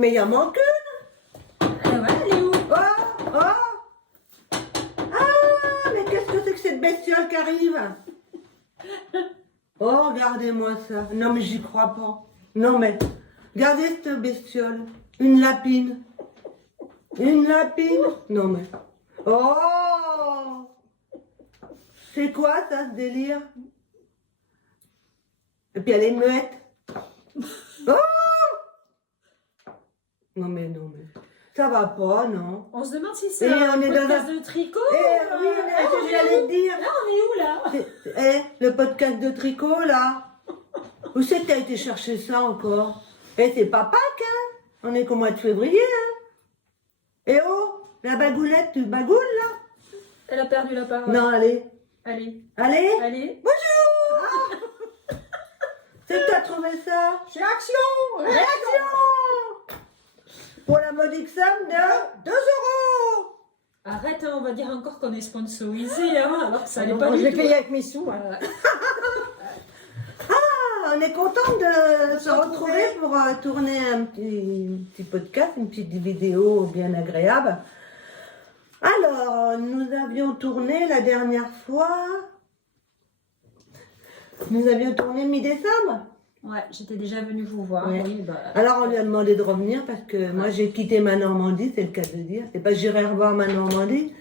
Mais il y en manque une. Ouais, elle est où? Oh, oh. Ah, mais qu'est-ce que c'est que cette bestiole qui arrive? Oh, regardez-moi ça. Non, mais j'y crois pas. Non, mais regardez cette bestiole. Une lapine. Une lapine. Non, mais... Oh! C'est quoi ça, ce délire? Et puis elle est muette. Oh! Non, mais ça va pas, non? On se demande si Et c'est un on est dans podcast un- de tricot. Oui, c'est ce que j'allais te dire. Là, on est où, là? Le podcast de tricot, là. Où c'est que t'as été chercher ça encore? C'est pas Pâques, hein? On est qu'au mois de février, hein? Et oh, la bagoulette, tu bagoules, là? Elle a perdu la parole. Non, allez. Allez, Allez. allez. Bonjour. C'est que t'as trouvé ça? C'est action! Réaction! Pour la modique somme de 2 €. Arrête, hein, on va dire encore qu'on est sponsorisé, hein, alors que ça n'est Non, pas je du l'ai tout. payé avec mes sous. Hein. Ah, on est content de se retrouver pour tourner un petit podcast, une petite vidéo bien agréable. Alors, nous avions tourné la dernière fois. Nous avions tourné mi-décembre. Ouais, j'étais déjà venue vous voir. Ouais. Oui, bah, Alors, on lui a demandé de revenir parce que moi, j'ai quitté ma Normandie, c'est le cas de dire. C'est pas que j'irai revoir ma Normandie,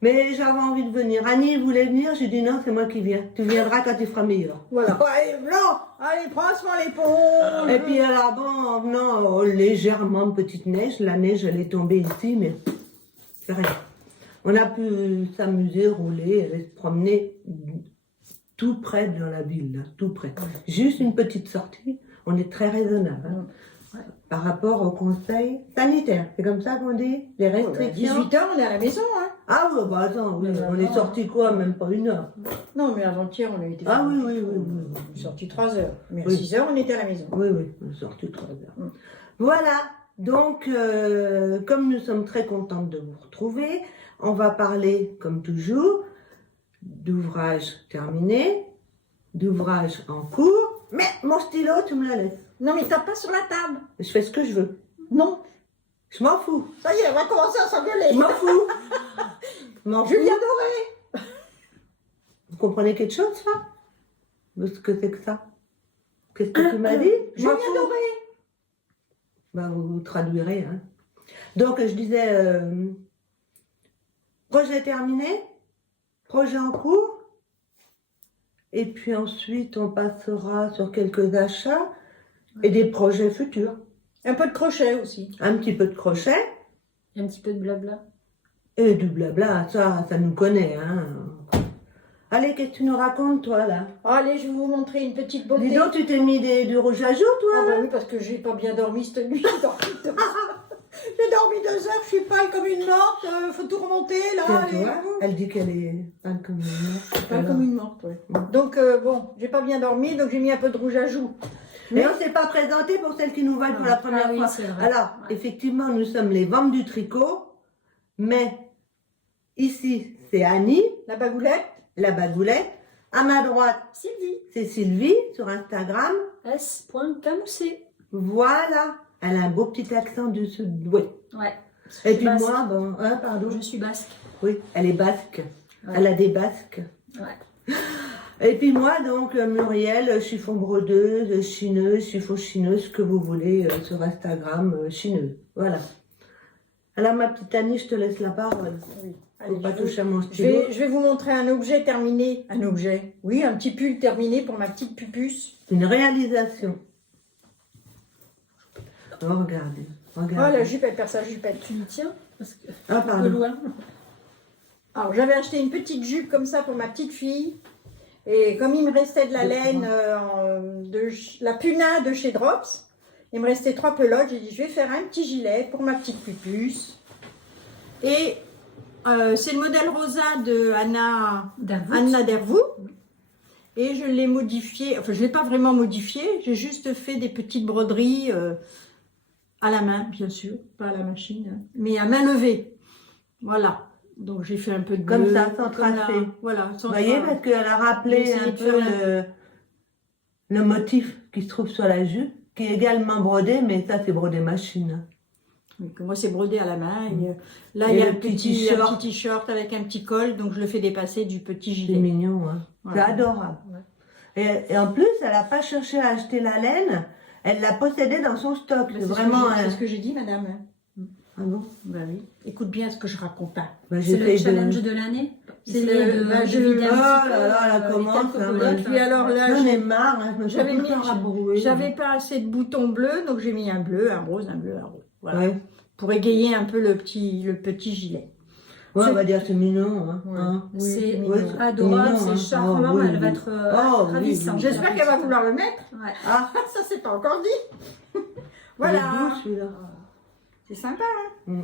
mais j'avais envie de venir. Annie voulait venir, j'ai dit non, c'est moi qui viens. Tu viendras quand il fera meilleur. Voilà. Ouais, blanc. Allez, prends-moi l'épaule. Et puis alors bon, en venant légèrement de petite neige, la neige elle est tombée ici, mais c'est rien. On a pu s'amuser, rouler, aller se promener tout près dans la ville, là, tout près. Juste une petite sortie, on est très raisonnable hein, par rapport aux conseils sanitaires. C'est comme ça qu'on dit, les À restrictions. 18h, on est à la maison. Hein. Ah ouais, bah attends, oui, Mais on est vraiment. sorti quoi, même pas 1 heure. Non, mais avant-hier, on a été. Ah oui, oui, oui, On oui. est sorti 3 heures. Mais à Oui. 6h, on était à la maison. Oui, oui, on est sorti 3 heures. Mm. Voilà, donc comme nous sommes très contentes de vous retrouver, on va parler, comme toujours, d'ouvrages terminés, d'ouvrages en cours, mais mon stylo, tu me la laisses. Non, mais tape pas sur la table. Je fais ce que je veux. Non. Je m'en fous. Ça y est, on va commencer à Je s'engueuler. m'en fous. Je m'en fous. Julien Doré. Vous comprenez quelque chose, ça? Ce que c'est que ça? Qu'est-ce que tu m'as dit? Je m'en Julien fous. Doré. Ben, vous traduirez. Hein. Donc, je disais, projet terminé, projet en cours, et puis ensuite, on passera sur quelques achats et des projets futurs. Un peu de crochet aussi. Un petit peu de crochet un petit peu de blabla. et du blabla, ça nous connaît. Hein. Allez, qu'est-ce que tu nous racontes, toi, là? Allez, je vais vous montrer une petite beauté. Dis donc, tu t'es mis du rouge à joues, toi, Ah là? bah oui, parce que j'ai pas bien dormi cette nuit. J'ai dormi 2 heures, je suis pâle comme une morte. Faut tout remonter, là. Tiens, allez, tu vois, vous. elle dit qu'elle est pâle comme une morte. Pâle comme une morte, ouais. Donc, bon, j'ai pas bien dormi, donc j'ai mis un peu de rouge à joues. Mais on ne s'est pas présenté pour celles qui nous voient pour la première Ah oui, fois. c'est vrai. Alors, Ouais. effectivement, nous sommes les ventes du tricot, mais ici, c'est Annie, La bagoulette, la bagoulette. À ma droite, Sylvie, c'est Sylvie sur Instagram. S.camoussé. Voilà. Elle a un beau petit accent du sud. Oui. Ouais. Et puis Basque. moi, bon, hein, pardon. Je suis basque. Oui, elle est basque. Ouais. Elle a des basques. Ouais. Et puis moi, donc, Muriel, chiffon brodeuse, chineuse, chiffon chineuse, ce que vous voulez sur Instagram, chineuse. Voilà. Alors, ma petite Annie, je te laisse la parole. oui. Faut Allez, pas je, toucher à mon je stylo. vais vous montrer un objet terminé. Un objet. Oui, un petit pull terminé pour ma petite pupuce. Une réalisation. Oh, regardez. Oh, Regardez. la jupe, elle perd sa jupette. Tu me tiens? Parce que Ah, un peu pardon. loin. Alors, j'avais acheté une petite jupe comme ça pour ma petite fille. Et comme il me restait de la laine, la puna de chez Drops, il me restait 3 pelotes, j'ai dit je vais faire un petit gilet pour ma petite pupuce. Et c'est le modèle rosa de Anna Dervaux. Et je l'ai modifié, enfin je ne l'ai pas vraiment modifié, j'ai juste fait des petites broderies à la main, bien sûr, pas à la machine, hein, mais à main levée. Voilà. Donc j'ai fait un peu de Comme bleu, ça, sans comme tracer. voilà, sans Vous voyez, tracer. parce qu'elle a rappelé J'ai un essayé de peu faire le motif qui se trouve sur la jupe, qui est également brodé, mais ça c'est brodé machine. Oui, que moi, c'est brodé à la main. Et, là, Et il y a le un petit petit t-shirt. t-shirt avec un petit col, donc je le fais dépasser du petit C'est gilet. mignon, hein. Voilà. C'est adorable. Et en plus, elle n'a pas cherché à acheter la laine, elle l'a possédée dans son stock. C'est vraiment C'est un... ce que j'ai dit, madame. Ah bon? Bah oui. Écoute bien ce que je raconte. Hein. Bah, C'est le j'essaye challenge de l'année. C'est Essayer le- de bah, je- vider Oh un petit peu, là là, les comment quelques ça pelotes, va? Et puis alors là, J'en ai marre, hein, je me sens j'avais tout le mis- temps rabrouée. j'avais pas assez de boutons bleus, donc j'ai mis un bleu, un rose, un bleu, un rose. Voilà. Ouais. Pour égayer un peu le petit gilet. Ouais, C'est- on va dire c'est mignon. Hein. Ouais. Hein. Oui, C'est mignon. Ouais, adorable, mignon, hein. c'est charmant, Ah, oui, elle va oui. être Oh, oui, ravissante. oui. J'espère qu'elle va vouloir le mettre. Ouais. Ah, Ça, c'est pas encore dit. il est Voilà. beau, celui-là. C'est sympa, hein. Mm.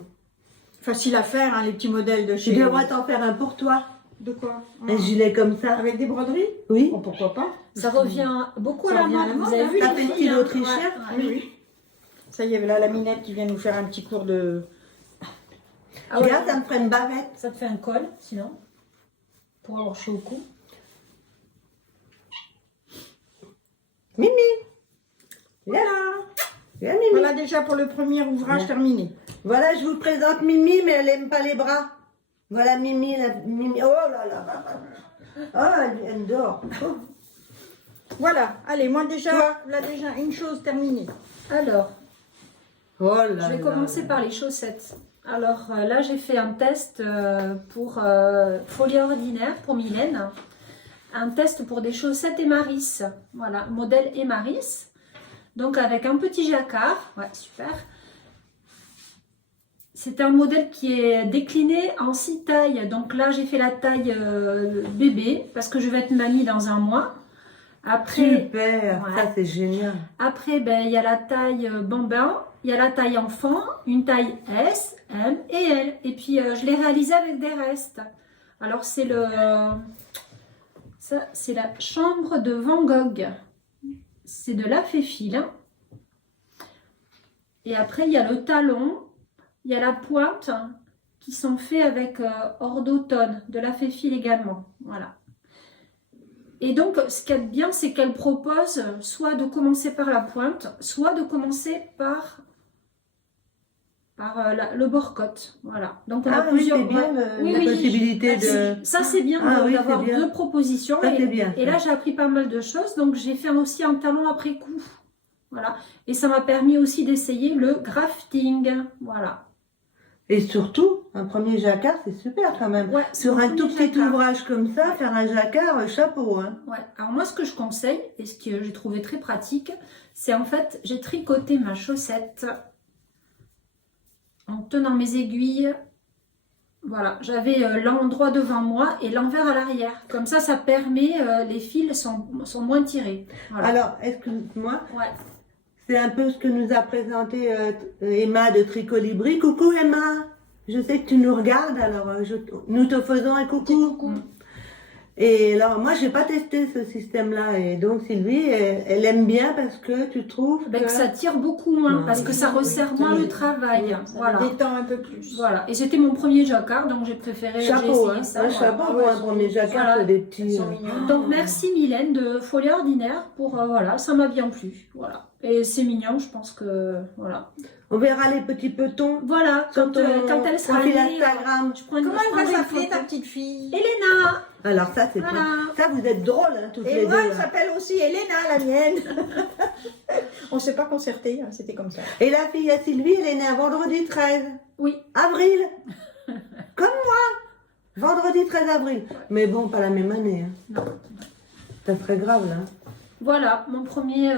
Facile à faire, hein, les petits modèles de Tu chez... devrais t'en faire un pour toi. De quoi? Un gilet comme ça. Avec des broderies? Oui. Bon, pourquoi pas? Ça revient beaucoup à Ça la revient à mode. la Vous mode, avez hein. vu T'as les fait filles, style hein. autrichien? Ouais, ouais. Oui, oui. Ça y est, là, la Minette qui vient nous faire un petit cours de... Ah ouais. Regarde, ça me ferait une bavette. Ça te fait un col, sinon, pour avoir chaud au cou. Mimi. Voilà. Viens, Mimi. Voilà déjà pour le premier ouvrage Ouais. terminé. Voilà, je vous présente Mimi, mais elle aime pas les bras. Voilà Mimi, Mimi. Oh là là. Ah, elle dort. Oh. Voilà. Allez, moi déjà, Quoi? là déjà une chose terminée. Alors, Oh là je vais là commencer là. par les chaussettes. Alors là, j'ai fait un test pour Folie Ordinaire, pour Mylène. Un test pour des chaussettes Emaris. Voilà, modèle Emaris. Donc avec un petit jacquard. Ouais, super. C'est un modèle qui est décliné en 6 tailles. Donc là, j'ai fait la taille bébé parce que je vais être mamie dans un mois. Après, Super, Ouais. ça c'est génial. Après, ben, il y a la taille bambin, il y a la taille enfant, une taille S, M et L. Et puis, je l'ai réalisé avec des restes. Alors, c'est ça, c'est la chambre de Van Gogh. C'est de la féfile. Et après, il y a le talon, il y a la pointe qui sont faits avec hors d'automne, de la féfile également. Voilà. Et donc, ce qu'il y a de bien, c'est qu'elle propose soit de commencer par la pointe, soit de commencer par le bord-côte. Voilà. Donc, on a Ah oui, plusieurs... c'est bien Oui, la oui, possibilité de... Ça, c'est bien Ah oui, d'avoir c'est bien. 2 propositions. Ça, c'est bien, Et ça. là, j'ai appris pas mal de choses. Donc, j'ai fait aussi un talon après coup. Voilà. Et ça m'a permis aussi d'essayer le grafting. Voilà. Et surtout, un premier jacquard, c'est super quand même. Ouais, c'est Sur mon un premier tout petit jacquard. ouvrage comme ça, faire un jacquard, chapeau. Hein. Ouais. Alors moi, ce que je conseille, et ce que j'ai trouvé très pratique, c'est en fait, j'ai tricoté ma chaussette en tenant mes aiguilles. Voilà, j'avais l'endroit devant moi et l'envers à l'arrière. Comme ça permet, les fils sont moins tirés. Voilà. Alors, excuse-moi, Ouais. c'est un peu ce que nous a présenté Emma de Tricolibri. Coucou Emma, je sais que tu nous regardes, alors nous te faisons un coucou. Et alors, moi, j'ai pas testé ce système-là. Et donc, Sylvie, elle aime bien parce que tu trouves Ben, que... que ça tire beaucoup moins, Ouais. parce que ça resserre moins le travail. Ça Voilà. détend un peu plus. Voilà. Et c'était mon premier jacquard, donc j'ai préféré j'ai Chapeau, essayé hein. ça. Un voilà. chapeau pour un premier jacquard, Voilà. c'est des Elles petits... sont mignonnes. Donc merci Mylène de Folie Ordinaire pour voilà, ça m'a bien plu. Voilà. Et c'est mignon, je pense que voilà. On verra les petits petons Voilà, sur quand, ton quand elle sera profil née, Instagram. je prends une Comment elle va je prendrai une s'appeler ta photo. petite fille? Elena. Alors ça, c'est Voilà. pas... Ça, vous êtes drôles, hein, toutes Et les moi, deux. elle là. s'appelle aussi Elena, la mienne. On ne s'est pas concerté, hein, c'était comme ça. Et la fille à Sylvie, elle est née un vendredi 13 Oui. avril. Comme moi. Vendredi 13 avril. Mais bon, pas la même année. Hein. Non. Ça serait grave, là. Voilà, mon premier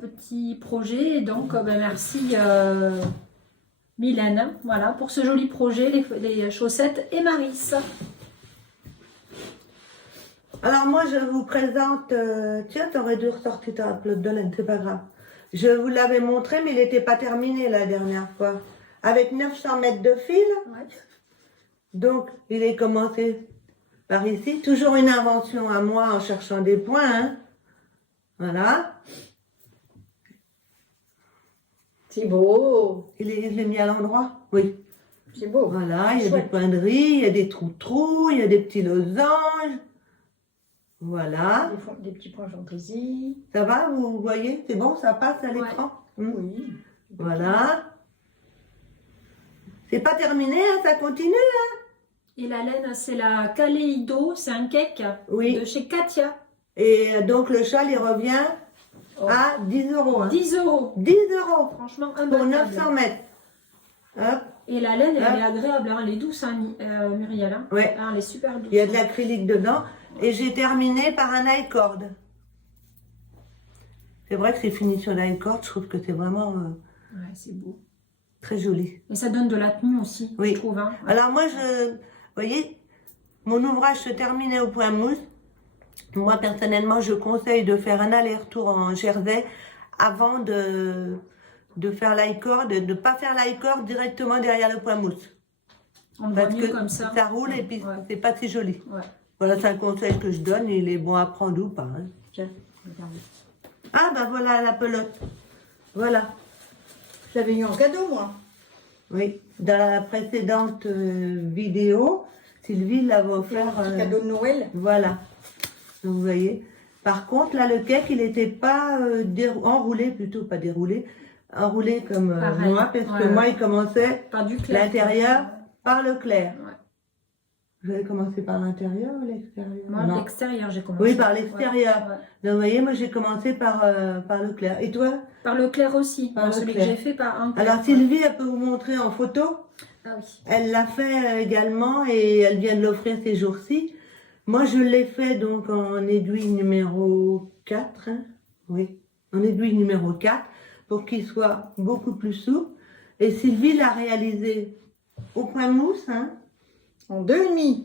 petit projet. Et donc, ben, merci Mylène, voilà, pour ce joli projet, les chaussettes Emaris. Alors moi, je vous présente... Tiens, t'aurais dû ressortir ta pelote de laine, c'est pas grave. Je vous l'avais montré, mais il n'était pas terminé la dernière fois. Avec 900 mètres de fil. Ouais. Donc, il est commencé par ici. Toujours une invention à moi en cherchant des points. Hein. Voilà. C'est beau. Je l'ai mis à l'endroit. Oui. C'est beau. Voilà, il y a Chouette. des points de riz, il y a des trous-trous, il y a des petits losanges. Voilà. Des petits points fantaisie. Ça va, vous voyez? C'est bon, ça passe à l'écran? Oui. Voilà. C'est pas terminé, hein, ça continue. Et la laine, c'est la Kaleido, c'est un cake Oui. de chez Katia. Et donc le châle, il revient Oh. à 10 euros. Hein. 10 euros. 10 euros Franchement, pour imbattable. 900 mètres. Hop. Et la laine, elle Hop. est agréable, hein, elle est douce, hein, Muriel. Hein. Ouais. Ah, elle est super douce. Il y a de l'acrylique dedans. Et j'ai terminé par un high-cord. C'est vrai que c'est fini sur l'high-cord. Je trouve que c'est vraiment Ouais, c'est beau. très joli. Et ça donne de la tenue aussi, Oui. je trouve. Hein. Ouais. Alors moi, vous voyez, mon ouvrage se terminait au point mousse. Moi, personnellement, je conseille de faire un aller-retour en jersey avant de faire l'high-cord, de ne pas faire l'high-cord directement derrière le point mousse. On le voit Parce mieux que comme ça. ça roule et puis Ouais. c'est pas si joli. Ouais. Voilà, c'est un conseil que je donne. Il est bon à prendre ou pas. Hein. Tiens, regarde. Ah, ben voilà la pelote. Voilà. Je l'avais eu en cadeau, moi. Oui. Dans la précédente vidéo, Sylvie l'avait C'est un offert. petit cadeau de Noël. Voilà. Donc, vous voyez. Par contre, là, le cake, il n'était pas enroulé, plutôt, pas déroulé, enroulé comme Pareil. moi, parce que Ouais. moi, il commençait Pas du clair. l'intérieur par le clair. Ouais. Vous avez commencé par l'intérieur ou l'extérieur? Moi, Non. l'extérieur, j'ai commencé. Oui, par l'extérieur. Ouais, ouais. Donc, vous voyez, moi, j'ai commencé par le clair. Et toi? Par le clair aussi. Par Moi, le celui clair. que j'ai fait par un clair. Alors, ouais. Sylvie, elle peut vous montrer en photo. Ah oui. Elle l'a fait également et elle vient de l'offrir ces jours-ci. Moi, je l'ai fait donc en aiguille numéro 4. Hein, oui, en aiguille numéro 4 pour qu'il soit beaucoup plus souple. Et Sylvie l'a réalisé au point mousse. Hein. En 2,5.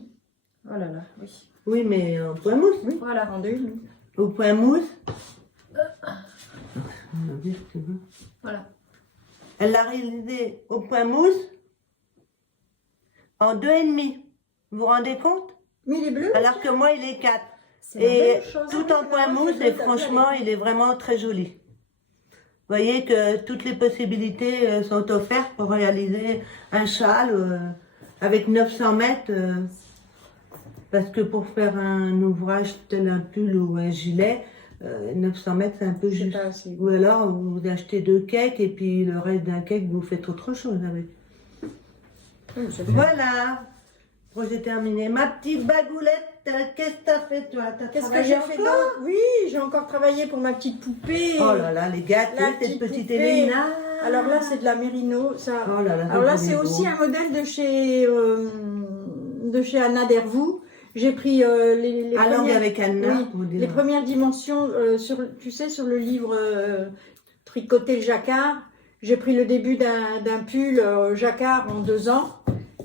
Oh là là, oui. Oui, mais en point mousse. Oui, Voilà. en 2,5. Au point mousse. Voilà. Elle l'a réalisé au point mousse en 2,5. Vous vous rendez compte? Mais il est bleu. Alors que moi, il est 4. C'est la Et même chose. tout en point mousse, et franchement, il est vraiment très joli. Vous voyez que toutes les possibilités sont offertes pour réaliser un châle avec 900 mètres. Parce que pour faire un ouvrage tel un pull ou un gilet, 900 mètres, c'est un peu C'est juste. pas assez. Ou alors, vous achetez 2 cakes et puis le reste d'un cake, vous faites autre chose avec. Ça fait- Voilà, projet terminé. Ma petite bagoulette, qu'est-ce que t'as fait toi? T'as Qu'est-ce que travaillé j'ai encore? fait d'autre? Oui, j'ai encore travaillé pour ma petite poupée. Oh là là, les gâteaux, La cette petite petite poupée. Elena. Alors là, c'est de la Mérino. Ça... Oh là là, Alors là, c'est c'est beau. aussi un modèle de chez Anna Dervou. J'ai pris les À langue premières... avec Anna, oui, on dirait. les premières dimensions, tu sais, sur le livre Tricoter le jacquard. J'ai pris le début d'un pull jacquard en 2 ans.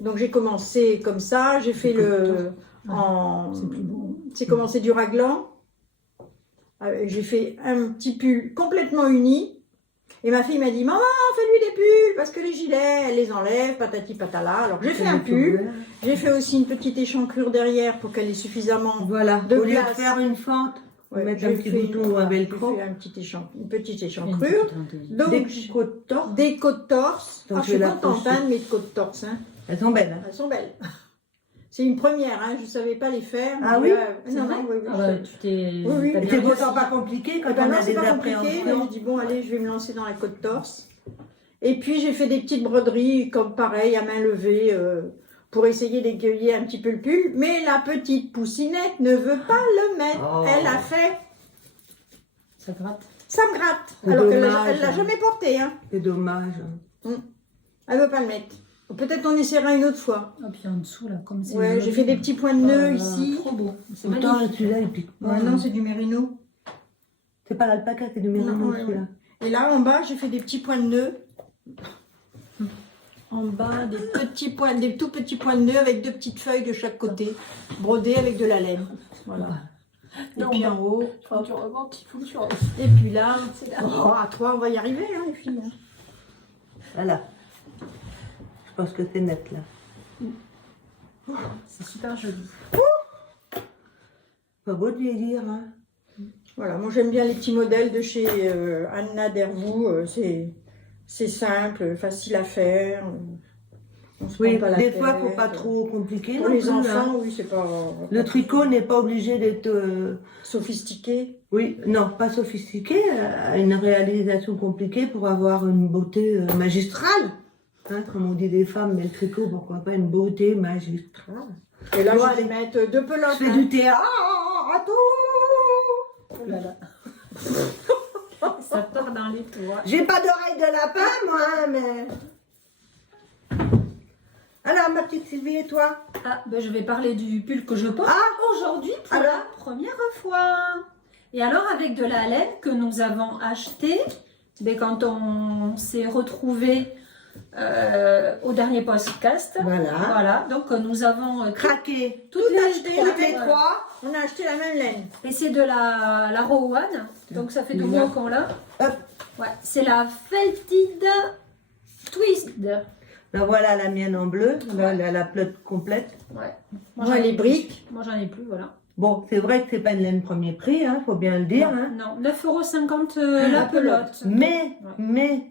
Donc j'ai commencé comme ça. J'ai fait le... C'est plus beau. C'est commencé du raglan. J'ai fait un petit pull complètement uni. Et ma fille m'a dit, maman, fais-lui des pulls, parce que les gilets, elle les enlève, patati patala. Alors j'ai fait un pull. J'ai fait aussi une petite échancrure derrière pour qu'elle ait suffisamment... Voilà, de au lieu de place. faire une fente, Ouais, mettre j'ai un petit fait bouton ou un j'ai velcro. fait une petite échancrure. Donc, Des côtes torses, des côtes torse. Donc, Ah, je suis je vais la contente pocher. hein, de mes côtes torse. Hein. elles sont belles. Hein. Elles sont belles. C'est une première, hein. Je ne savais pas les faire. Ah mais, oui C'est non, vrai non, oui, oui, Ah je ouais, savais. tu t'es... Oui, oui, t'as mais C'est bien pourtant réussi. pas compliqué quand Eh ben on non, a c'est des pas compliqué, mais appréhensions. je dis bon allez, je vais me lancer dans la côte torse. Et puis j'ai fait des petites broderies comme pareil à main levée pour essayer d'égayer un petit peu le pull. Mais la petite poussinette ne veut pas le mettre. Oh. Elle a fait, Ça gratte. ça me gratte. C'est Alors qu'elle dommage, l'a hein. jamais porté. Hein. C'est dommage. Elle veut pas le mettre. Peut-être on essaiera une autre fois. Et puis en dessous, là, comme c'est... Ouais, j'ai fait des petits points de nœuds ici. Trop beau. C'est Pourtant, magnifique. celui-là, il pique pas. Ouais, non, c'est du mérino. C'est pas l'alpaca, c'est du Non, mérino, ouais, celui-là. Et là, en bas, j'ai fait des petits points de nœuds. En bas, des tout petits points de nœuds avec 2 petites feuilles de chaque côté, brodées avec de la laine. Voilà. Et Non, puis bah, en haut. Faut que tu remontes, il faut que tu remontes. Et puis là, C'est là. oh, à 3, on va y arriver, hein, les filles. hein. Voilà. Je pense que c'est net, là. C'est super joli. Pas beau de vieillir, hein. Voilà, moi j'aime bien les petits modèles de chez Anna Dervou. C'est simple, facile à faire. On se Oui, prend pas la des tête. fois, faut pas trop compliquer. Pour non les plus, hein. enfants, oui, c'est pas Le tricot n'est pas obligé d'être, sophistiqué. oui, non, pas sophistiqué, une réalisation compliquée pour avoir une beauté magistrale. Hein, comme on dit les femmes, mais le tricot, pourquoi pas une beauté magistrale. Et là, Bon, je allez. vais mettre 2 pelotes. Je fais hein. du théâtre. Oh là là. Ça part dans les toits. J'ai pas d'oreille de lapin, moi, hein, mais... Alors, ma petite Sylvie, et toi? Ah, ben je vais parler du pull que je porte aujourd'hui pour Alors la première fois. Et alors, avec de la laine que nous avons achetée, ben, quand on s'est retrouvés au dernier podcast. Voilà. Voilà, donc nous avons Craqué. toutes les acheté, trois. Toutes les Voilà. trois. On a acheté la même laine. Et c'est de la Rowan, donc ça fait tout Là. beau qu'on l'a. Hop. Ouais, c'est la Felted Twist. Ben voilà la mienne en bleu, là, la pelote complète. Ouais. Moi, les briques. Moi, j'en ai plus, voilà. Bon, c'est vrai que c'est pas une laine premier prix, hein, faut bien le dire. Hein. Non, 9,50 € la pelote. Mais,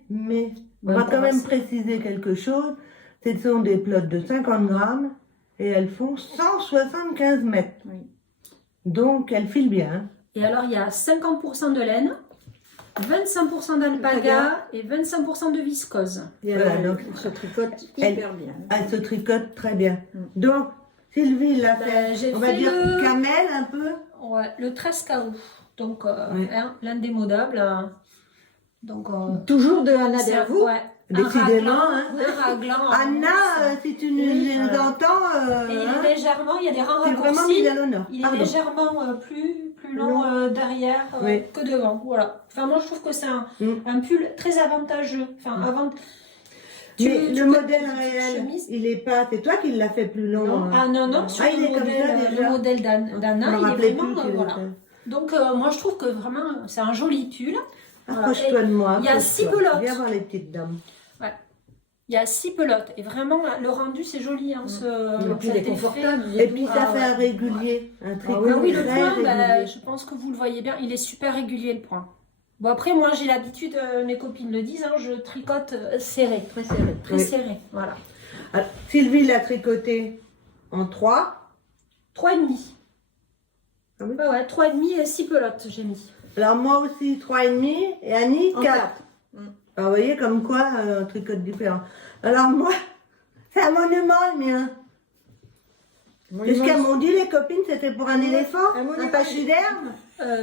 on Ouais, va on quand même commence. préciser quelque chose. Ce sont des pelotes de 50 grammes et elles font 175 mètres. Oui. Donc, elles filent bien. Hein. Et alors, il y a 50% de laine, 25% d'alpaga et 25% de viscose. Et Voilà, elle donc, se tricote elle- hyper bien. Elles se tricotent très bien. Mm. Donc, Sylvie, là, Ben, j'ai on va fait dire le- camel un peu. Ouais, le 13 KO. Donc, Ouais. hein, l'indémodable. Donc, Toujours de Anna c'est- Dervaux. ouais, Décidément, un hein. raglan. Anna, si tu nous Oui, nous voilà. entends, Et il hein, est légèrement, il y a des rangs c'est vraiment raccourcis. mis à l'honneur. Il est Pardon. légèrement plus long Long. derrière Oui. que devant. Voilà. Enfin, moi, je trouve que c'est Mm. un pull très avantageux. Enfin, avant. Mais le peux- modèle petite réel, chemise. il est pas. C'est toi qui l'as fait plus long. Non. hein. Ah non, sur il est comme ça, le déjà. modèle Je d'Anna, me il est rappelais vraiment. plus qu'il Voilà. était. Donc, moi, je trouve que vraiment, c'est un joli pull. Approche-toi de moi. il y a approche-toi. 6 pelotes. Viens voir les petites dames. Il y a 6 pelotes. Et vraiment, le rendu, c'est joli. Hein, Et puis, il cet est effet. confortable. Et puis ça Ah, fait ouais. un régulier, un tricot oui, Ah oui, le très point, régulier. bah, je pense que vous le voyez bien, il est super régulier le point. Bon après moi j'ai l'habitude, mes copines le disent, hein, je tricote serré, Très serré. très Oui. serré, voilà. Alors, Sylvie l'a tricoté en 3. 3,5. Ah oui. Ouais, 3,5 et 6 pelotes j'ai mis. Alors moi aussi 3,5 et Annie En 4. 4. Alors, vous voyez comme quoi on tricote différent. Alors moi, c'est un monument le mien. Et ce qu'elles m'ont dit les copines, c'était pour un éléphant, Un un monument. pachyderme.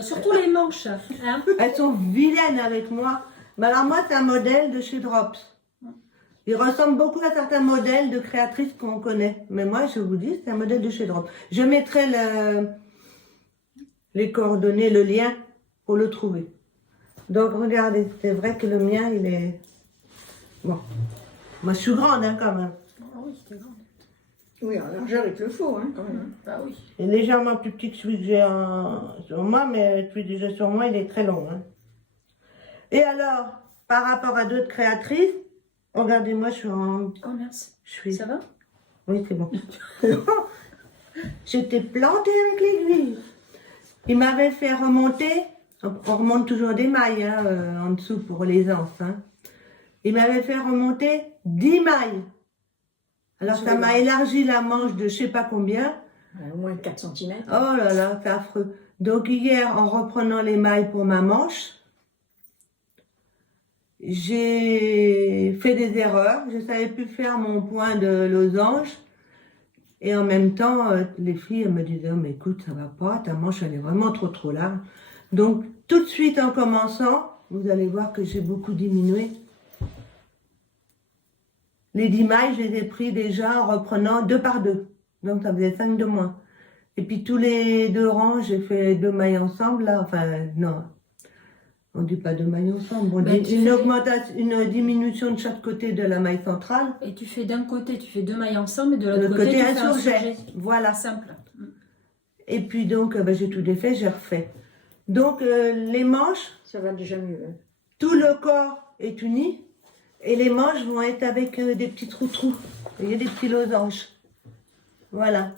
Surtout les manches. Hein. Elles sont vilaines avec moi. Mais alors moi, c'est un modèle de chez Drops. Il ressemble beaucoup à certains modèles de créatrices qu'on connaît. Mais moi, je vous dis, c'est un modèle de chez Drops. Je mettrai les coordonnées, le lien pour le trouver. Donc regardez, c'est vrai que le mien, il est... Bon. Moi, je suis grande hein, quand même. Ah oui, c'était grand. Oui, en largeur, il te le faut, hein, quand même. Bah oui. Il est légèrement plus petit que celui que j'ai sur moi, mais celui que j'ai sur moi, il est très long. Hein. Et alors, par rapport à d'autres créatrices, regardez-moi, je suis en... Oh merci. Je suis... Ça va? Oui, c'est bon. J'étais plantée avec l'aiguille. Il m'avait fait remonter, on remonte toujours des mailles hein, en dessous pour les anses. Hein. Il m'avait fait remonter 10 mailles. Alors ça m'a élargi la manche de je sais pas combien. Au moins 4 cm. Oh là là, c'est affreux. Donc hier, en reprenant les mailles pour ma manche, j'ai fait des erreurs. Je savais plus faire mon point de losange. Et en même temps, les filles elles me disaient, oh, mais écoute, ça va pas, ta manche elle est vraiment trop large. Donc tout de suite en commençant, vous allez voir que j'ai beaucoup diminué. Les 10 mailles, je les ai pris déjà en reprenant 2 par 2. Donc ça faisait 5 de moins. Et puis tous les 2 rangs, j'ai fait 2 mailles ensemble là. Enfin non, on dit pas 2 mailles ensemble. On Ben, dit une diminution de chaque côté de la maille centrale. Et tu fais d'un côté, tu fais 2 mailles ensemble et de De l'autre l'autre côté, côté, tu un fais un surjet. surjet. Voilà. Simple. Et puis donc ben, j'ai tout défait, j'ai refait. Donc les manches, Ça va déjà mieux. Hein. tout le corps est uni. Et les manches vont être avec des petits trous. Vous voyez, des petits losanges. Voilà.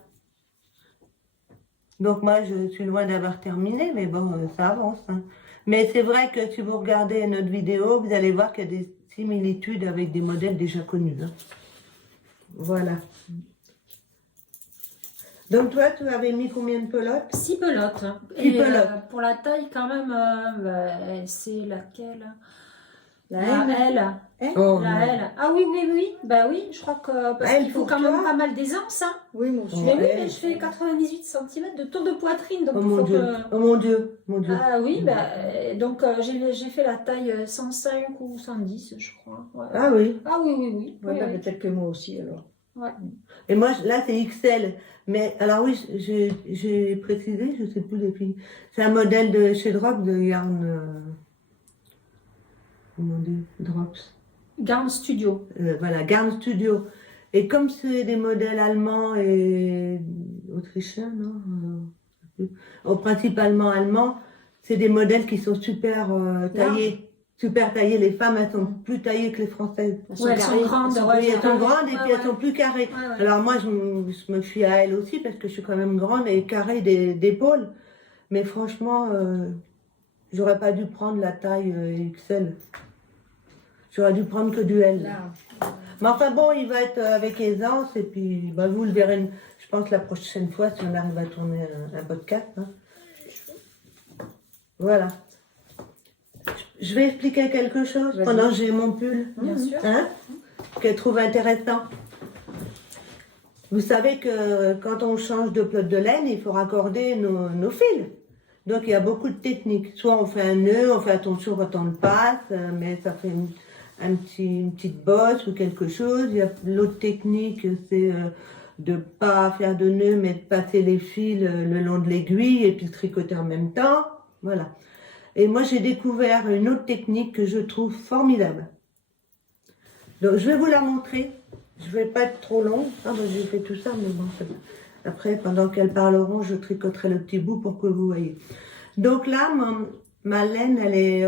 Donc moi, je suis loin d'avoir terminé, mais bon, ça avance. Hein. Mais c'est vrai que si vous regardez notre vidéo, vous allez voir qu'il y a des similitudes avec des modèles déjà connus. Hein. Voilà. Donc toi, tu avais mis combien de pelotes? 6 pelotes. Six Et pelotes. pour la taille, quand même, c'est laquelle? La La L. L. Oh, La non. L. Ah oui, mais oui. Bah oui, je crois que. Parce L qu'il faut pour quand toi? même pas mal d'aisance, hein. Oui, moi aussi. Oh, Mais oui, L. mais je fais 98 cm de tour de poitrine. Donc Oh il mon faut Dieu. que. Oh mon Dieu. Mon Dieu. Ah oui, donc j'ai fait la taille 105 ou 110, je crois. Ouais. Ah oui. Ah oui, oui, oui. Ouais, Oui, bah, oui. peut-être que moi aussi alors. Et moi, là, c'est XL. Mais alors oui, j'ai précisé, je sais plus les filles. C'est un modèle de chez Drop de Yarn. Comment on dit? Drops. Garn Studio. Voilà, Garn Studio. Et comme c'est des modèles allemands et autrichiens, non? Principalement allemands, c'est des modèles qui sont super taillés. Super taillées. Les femmes, elles sont plus taillées que les françaises. Ouais, elles sont carrées. grandes. Elles sont ouais, Oui, elles sont carrées. grandes et Ouais, puis elles ouais. sont plus carrées. Ouais, ouais. Alors moi, je me fie à elles aussi parce que je suis quand même grande et carrée d'épaules. Mais franchement, j'aurais pas dû prendre la taille XL. J'aurais dû prendre que du L. Là. Mais enfin bon, il va être avec aisance et puis bah, vous le verrez, je pense, la prochaine fois si on arrive à tourner un podcast. Hein. Voilà. Je vais expliquer quelque chose Vas-y. pendant que j'ai mon pull. Bien sûr. Hein, qu'elle trouve intéressant. Vous savez que quand on change de pelote de laine, il faut raccorder nos fils. Donc il y a beaucoup de techniques. Soit on fait un nœud, on fait attention quand on le passe, mais ça fait une petite bosse ou quelque chose. Il y a l'autre technique, c'est de pas faire de nœud, mais de passer les fils le long de l'aiguille et puis tricoter en même temps. Voilà. Et moi j'ai découvert une autre technique que je trouve formidable. Donc je vais vous la montrer. Je vais pas être trop long. Ah ben j'ai fait tout ça, mais bon, après pendant qu'elles parleront, je tricoterai le petit bout pour que vous voyez. Donc là, ma laine, elle est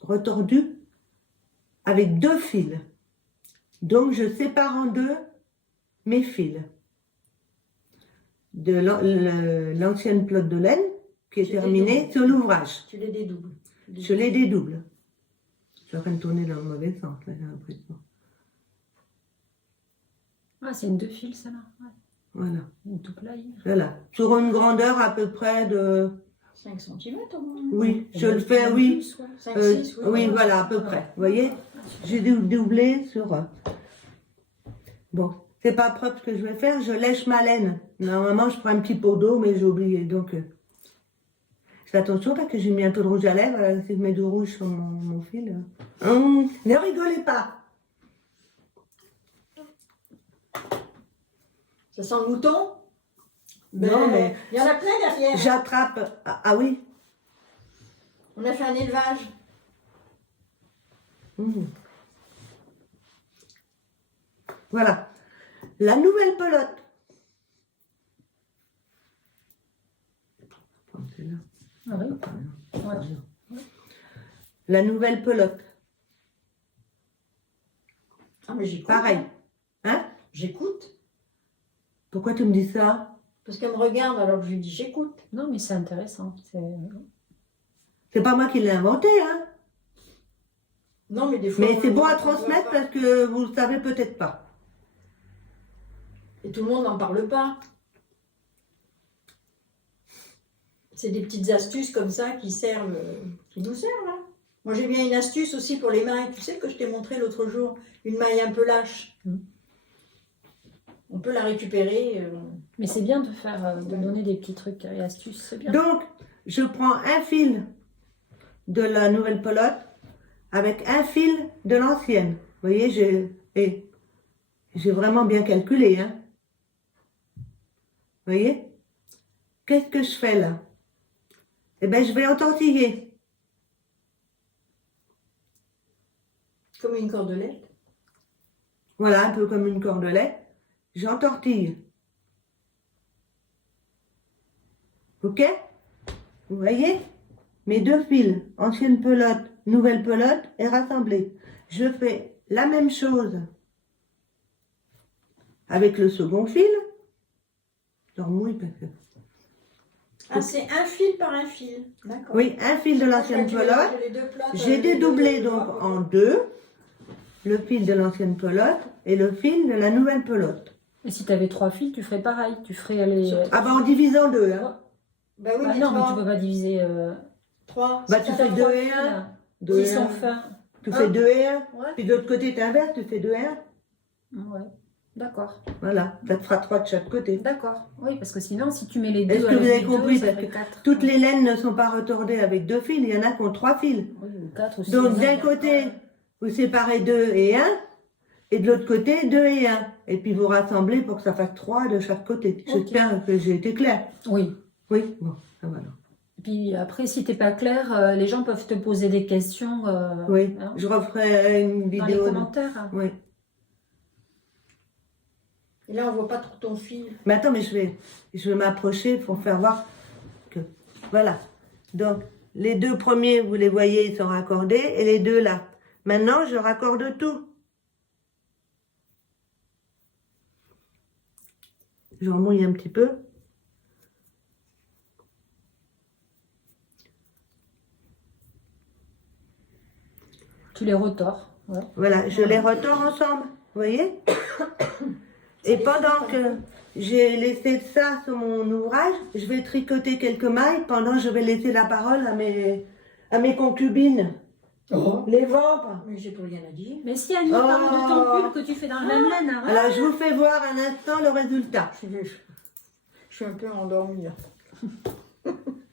retordue avec 2 fils. Donc je sépare en 2 mes fils. De l'ancienne pelote de laine qui est Tu terminée les sur l'ouvrage. Tu les dédoubles. Je les dédouble. Je suis en train de tourner dans le mauvais sens, là, j'ai l'impression. Ah, c'est une 2 fils, celle-là. Ouais. Voilà. Une double aille. Voilà. Sur une grandeur à peu près de... 5 cm au moins. Oui, je le fais, oui. 5, 6, Oui, voilà, à peu près. Vous voyez? J'ai doublé sur... Bon, c'est pas propre ce que je vais faire, je lèche ma laine. Normalement, je prends un petit pot d'eau, mais j'ai oublié. Donc, je fais attention parce que j'ai mis un peu de rouge à lèvres. Voilà, si je mets du rouge sur mon fil. Ne rigolez pas. Ça sent le mouton? Non, mais il y en a plein derrière. j'attrape... Ah oui. On a fait un élevage. Voilà. La nouvelle pelote. C'est là. Ah oui. Ouais. La nouvelle pelote. Ah, mais j'écoute. Pareil. Hein? J'écoute. Pourquoi tu me dis ça? Parce qu'elle me regarde alors que je lui dis j'écoute. Non, mais c'est intéressant. C'est pas moi qui l'ai inventé, hein? Non, mais des fois. Mais c'est bon à on transmettre voit pas. parce que vous le savez peut-être pas. Et tout le monde n'en parle pas. C'est des petites astuces comme ça qui servent, qui nous servent. Hein. Moi, j'ai bien une astuce aussi pour les mailles. Tu sais que je t'ai montré l'autre jour, une maille un peu lâche. On peut la récupérer. Mais c'est bien de faire, de donner des petits trucs et astuces, c'est bien. Donc, je prends un fil de la nouvelle pelote avec un fil de l'ancienne. Vous voyez, j'ai vraiment bien calculé, hein. Vous voyez? Qu'est-ce que je fais là? Eh bien, je vais entortiller. Comme une cordelette. Voilà, un peu comme une cordelette. J'entortille. Ok? Vous voyez? Mes 2 fils, ancienne pelote, nouvelle pelote, est rassemblée. Je fais la même chose avec le second fil. Je remouille parce que... Ah, c'est un fil par un fil. D'accord. Oui, un fil de l'ancienne pelote. J'ai dédoublé donc en 2. le fil de l'ancienne pelote et le fil de la nouvelle pelote. Et si tu avais 3 fils, tu ferais pareil. Tu ferais les. Ah bah en divisant 2, hein. Bah oui, Ah mais non, mais tu 3. peux pas diviser. 3. Bah tu fais 2 et 1. 2 Ils et sont 1. fins. Tu fais 2 et 1. Ouais. Puis de l'autre côté, tu inverses, tu fais 2 et 1. Ouais. D'accord. Voilà, ça te fera 3 de chaque côté. D'accord. Oui, parce que sinon, si tu mets les deux. Est-ce que avec vous avez les compris? deux, ça Parce fait 4. Toutes les laines ne sont pas retordées avec 2 fils, il y en a qui ont 3 fils. Oui, ou 4 aussi. Donc d'un côté, vous séparez 2 et 1, et de l'autre côté, 2 et 1. Et puis vous rassemblez pour que ça fasse 3 de chaque côté. Ok. J'espère que j'ai été claire. Oui. Oui, bon, ça va alors. Et puis après, si t'es pas clair, les gens peuvent te poser des questions Oui, hein, je referai une dans les vidéo. commentaires. Oui. Et là, on voit pas trop ton fil. Mais attends, mais je vais m'approcher pour faire voir que... Voilà. Donc, les 2 premiers, vous les voyez, ils sont raccordés, et les 2 là. Maintenant, je raccorde tout. Je remouille un petit peu. Tu les retors. Ouais. Voilà, je les retors ensemble. Vous voyez? Et pendant que j'ai laissé ça sur mon ouvrage, je vais tricoter quelques mailles pendant que je vais laisser la parole à mes concubines. Oh. Les vendre. Mais j'ai plus rien à dire. Mais si Annie parle de ton pull que tu fais dans la même laine. Hein. Alors, je vous fais voir un instant le résultat. Je suis un peu endormie là.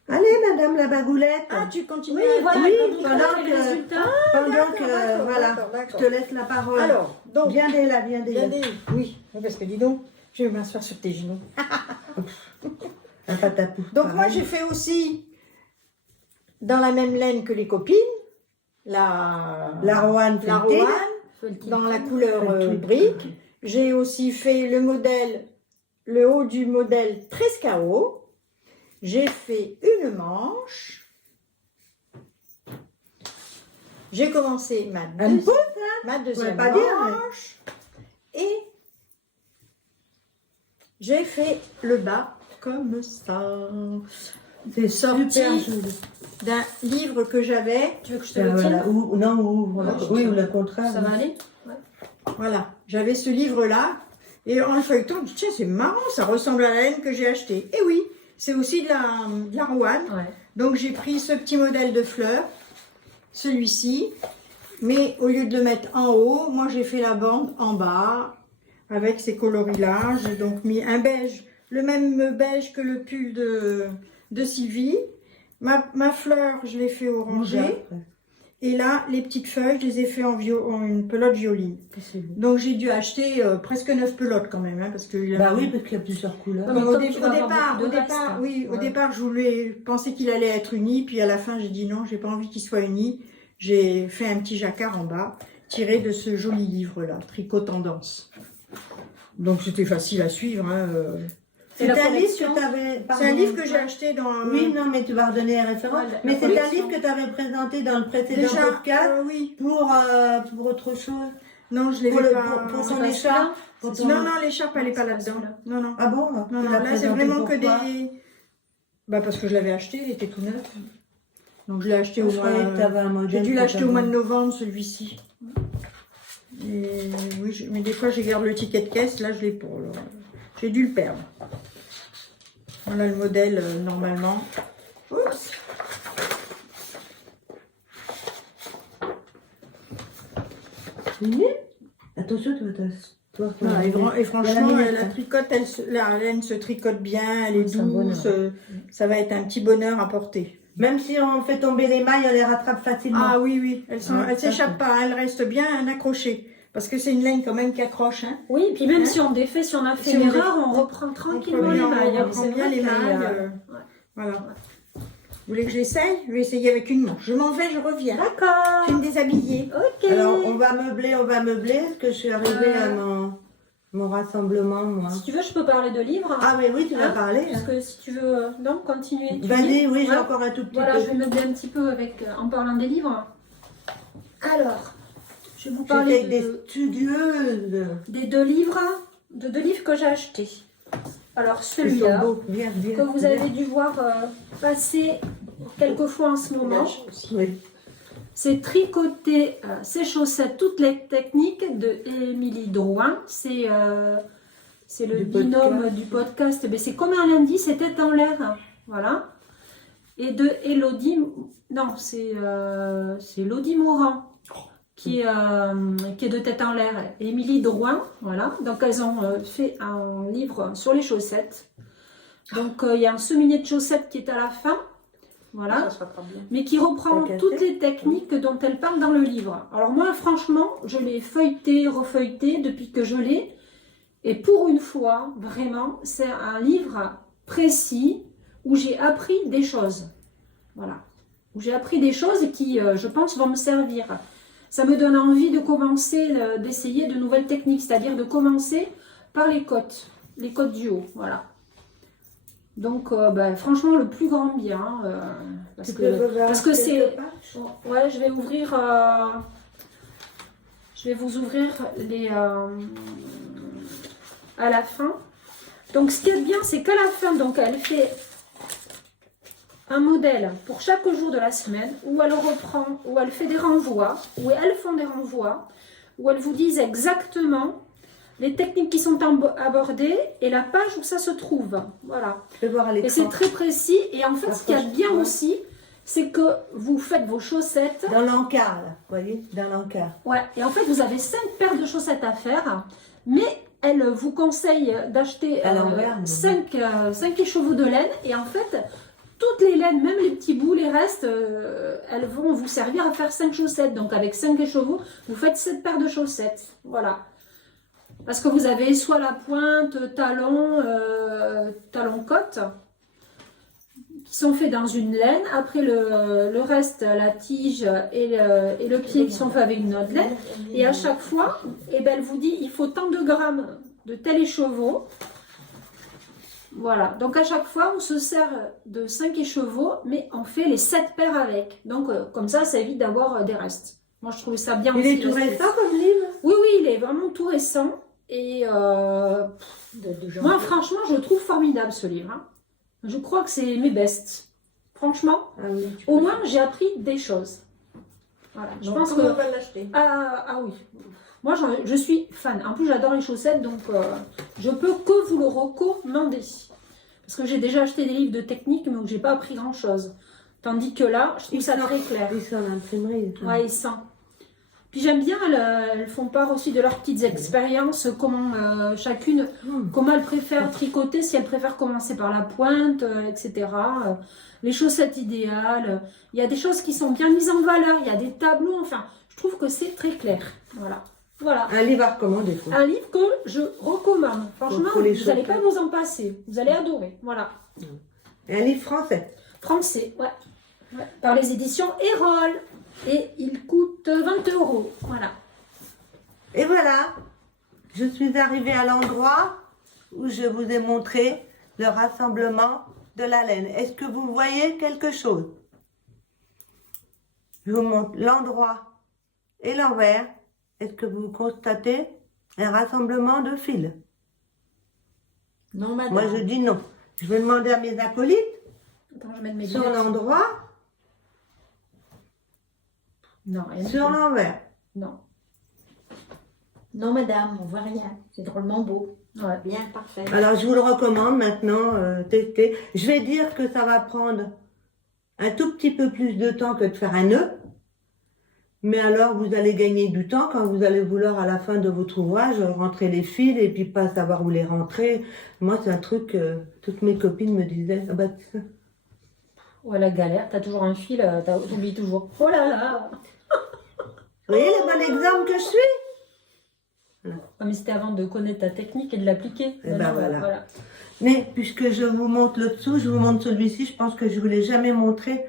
Allez, madame la bagoulette. Ah, tu continues Oui, voilà, Oui, quand tu pendant feras les que- résultats. Pendant d'accord, que, d'accord, voilà, d'accord, je d'accord. te laisse la parole. Alors, donc, Viens dès là, viens dès là. regardez. Oui, parce que dis donc, je vais m'asseoir sur tes genoux. Un patapouf, Donc, moi, pareil. j'ai fait aussi, dans la même laine que les copines, la Rowan la Felted. Rowan, Felted. dans la couleur Felted. brique. J'ai aussi fait le modèle, le haut du modèle Trescao. J'ai fait une manche. J'ai commencé ma Une deuxième, ma deuxième pas dire, mais- manche. Et j'ai fait le bas comme ça. C'est sorti super joli. D'un livre que j'avais. Tu veux que je te Ah, le tienne? voilà. Ou, non, ou, Ouais, je oui, tiens. ou le contraire. Ça va aller? Voilà, j'avais ce livre-là. Et en le feuilletant, je dis, tiens, c'est marrant, ça ressemble à la laine que j'ai acheté. Et oui, c'est aussi de la Rowan. Ouais. Donc j'ai pris ce petit modèle de fleurs, celui-ci. Mais au lieu de le mettre en haut, moi j'ai fait la bande en bas avec ces coloris-là. J'ai donc mis un beige, le même beige que le pull de Sylvie. Ma fleur, je l'ai fait orangée. Et là, les petites feuilles, je les ai fait en une pelote violine. Donc j'ai dû acheter presque 9 pelotes quand même. Hein, parce que, Bah oui, parce qu'il y a plusieurs couleurs. Ouais, comme mais au, comme dé- tu au vas avoir départ, beaucoup de au restes, départ, hein. oui, au Ouais. départ, je voulais penser qu'il allait être uni, puis à la fin, j'ai dit non, j'ai pas envie qu'il soit uni. J'ai fait un petit jacquard en bas, tiré de ce joli livre-là, Tricot Tendance. Donc c'était facile à suivre. Hein, C'est la un livre collection. que tu avais. C'est un livre que j'ai acheté dans. Oui, non, mais tu vas redonner la référence. Ouais, la Mais c'est un collection. livre que tu avais présenté dans le précédent Déjà, podcast oui. pour autre chose. Non, je l'ai Pour vu le- pas. pour C'est son pas écharpe. celui-là? Pour ton- Non, non, l'écharpe, elle n'est pas C'est pas là-dedans. celui-là. Non, non. Ah bon? Non, Tu non, l'as là, c'est présenté vraiment que pourquoi? des. Bah, parce que je l'avais acheté, il était tout neuf. Donc, je l'ai acheté Je au mois. croyais que t'avais un modèle J'ai dû que l'acheter au mois de t'avais. novembre, celui-ci. Et oui, mais des fois, je garde le ticket de caisse. Là, je l'ai pas. Alors, j'ai dû le perdre. Voilà le modèle, normalement. Oups. Oui. Attention, tu vas t'asseoir. Voilà, et franchement, Il y a la la tricote, la laine se tricote bien, elle est C'est un bonheur. douce. Ça va être un petit bonheur à porter. Même si on fait tomber les mailles, on les rattrape facilement. Ah oui, oui, elles Ouais, ça, s'échappent pas, elles restent bien accrochées. Parce que c'est une laine quand même qui accroche. Hein. Oui, puis même Hein? si on défait, si on a fait Si on l'erreur, on reprend tranquillement les mailles. On hein. prend C'est bien vrai les qu'il y a- mailles. Ouais. Voilà. Vous voulez que je l'essaye? Je vais essayer avec une manche. Je m'en vais, je reviens. D'accord. Je vais me déshabiller. Ok. Alors, on va meubler, parce que je suis arrivée à mon rassemblement, moi. Si tu veux, je peux parler de livres. Ah, mais oui, tu vas Hein, parler. Parce hein. que si tu veux, non, continuer. tu Vas-y, dis oui, j'ai Ouais. encore un tout petit Voilà, peu. je vais meubler un petit peu avec, en parlant des livres. Alors, je vais vous J'étais parler avec des studieuses. des deux livres que j'ai achetés. Alors, Ils sont celui-là, beaux. Viens, viens. que vous avez dû voir passer quelques fois en ce moment. Oui. c'est tricoter ses chaussettes, toutes les techniques de Émilie Drouin. C'est le binôme du podcast. Mais c'est comme un lundi, c'est tête en l'air. Voilà. Et de Elodie, non, c'est Elodie Morand qui est de tête en l'air. Émilie Drouin, voilà. Donc elles ont fait un livre sur les chaussettes. Donc il y a un seminier de chaussettes qui est à la fin. Voilà, mais qui reprend toutes les techniques dont elle parle dans le livre. Alors moi, franchement, je l'ai feuilleté, refeuilleté depuis que je l'ai. Et pour une fois, vraiment, c'est un livre précis où j'ai appris des choses. Voilà, où j'ai appris des choses qui, je pense, vont me servir. Ça me donne envie de commencer, d'essayer de nouvelles techniques, c'est-à-dire de commencer par les côtes du haut, voilà. Donc, franchement, le plus grand bien, parce que c'est... Ouais, je vais ouvrir... je vais vous ouvrir les... à la fin. Donc, ce qui est bien, c'est qu'à la fin, donc, elle fait un modèle pour chaque jour de la semaine, où elle reprend, où elle fait des renvois, où elles font des renvois, où elles vous disent exactement les techniques qui sont abordées et la page où ça se trouve. Voilà. Et c'est très précis. Et en fait, ce qu'il y a de bien aussi, c'est que vous faites vos chaussettes. Dans l'encart, là. Vous voyez, dans l'encart. Ouais. Et en fait, vous avez 5 paires de chaussettes à faire. Mais elle vous conseille d'acheter 5 écheveaux de laine. Et en fait, toutes les laines, même les petits bouts, les restes, elles vont vous servir à faire 5 chaussettes. Donc, avec 5 écheveaux, vous faites 7 paires de chaussettes. Voilà. Parce que vous avez soit la pointe, talon, côte, qui sont faits dans une laine. Après, le reste, la tige et le pied qui sont faits avec une autre laine. Et à chaque fois, elle vous dit, il faut tant de grammes de tel écheveau. Voilà. Donc, à chaque fois, on se sert de 5 écheveaux, mais on fait les 7 paires avec. Donc, comme ça évite d'avoir des restes. Moi, je trouvais ça bien. Il est tout récent comme livre? Oui, il est vraiment tout récent. Et moi, franchement, je le trouve formidable ce livre. Hein. Je crois que c'est mes bestes. Franchement, au moins, j'ai appris des choses. Voilà. Je pense que... on va l'acheter. Ah oui. Moi, je suis fan. En plus, j'adore les chaussettes, donc je peux que vous le recommander. Parce que j'ai déjà acheté des livres de technique, mais où j'ai pas appris grand-chose. Tandis que là, je trouve ça très clair. Ils sont à l'imprimerie. Ouais, ils sont. Puis j'aime bien, elles font part aussi de leurs petites expériences, comment chacune, comment elle préfère tricoter, si elle préfère commencer par la pointe, etc. Les chaussettes idéales. Il y a des choses qui sont bien mises en valeur, il y a des tableaux, enfin, je trouve que c'est très clair. Voilà. Un livre à recommander. Quoi. Un livre que je recommande. Franchement, vous n'allez pas vous en passer. Vous allez adorer. Voilà. Et un livre français. Français, ouais. Par les éditions Erol. Et il coûte 20 €. Voilà. Et voilà, je suis arrivée à l'endroit où je vous ai montré le rassemblement de la laine. Est-ce que vous voyez quelque chose? Je vous montre l'endroit et l'envers. Est-ce que vous constatez un rassemblement de fils? Non, madame. Moi, je dis non. Je vais demander à mes acolytes. Attends, je vais mettre mes sur lunettes. l'endroit. Non, rien sur du tout. l'envers. Non. Non, madame, on voit rien. C'est drôlement beau. Ouais. Bien, parfait. Alors, je vous le recommande maintenant, tester. Je vais dire que ça va prendre un tout petit peu plus de temps que de faire un nœud. Mais alors, vous allez gagner du temps quand vous allez vouloir, à la fin de votre ouvrage, rentrer les fils et puis pas savoir où les rentrer. Moi, c'est un truc, toutes mes copines me disaient, ah bah, Ouais, la galère, t'as toujours un fil, t'oublies toujours. Oh là là. vous voyez le bon exemple que je suis? Mais c'était avant de connaître ta technique et de l'appliquer. Et ben voilà. Mais puisque je vous montre le dessous, je vous montre celui-ci, je pense que je ne vous l'ai jamais montré.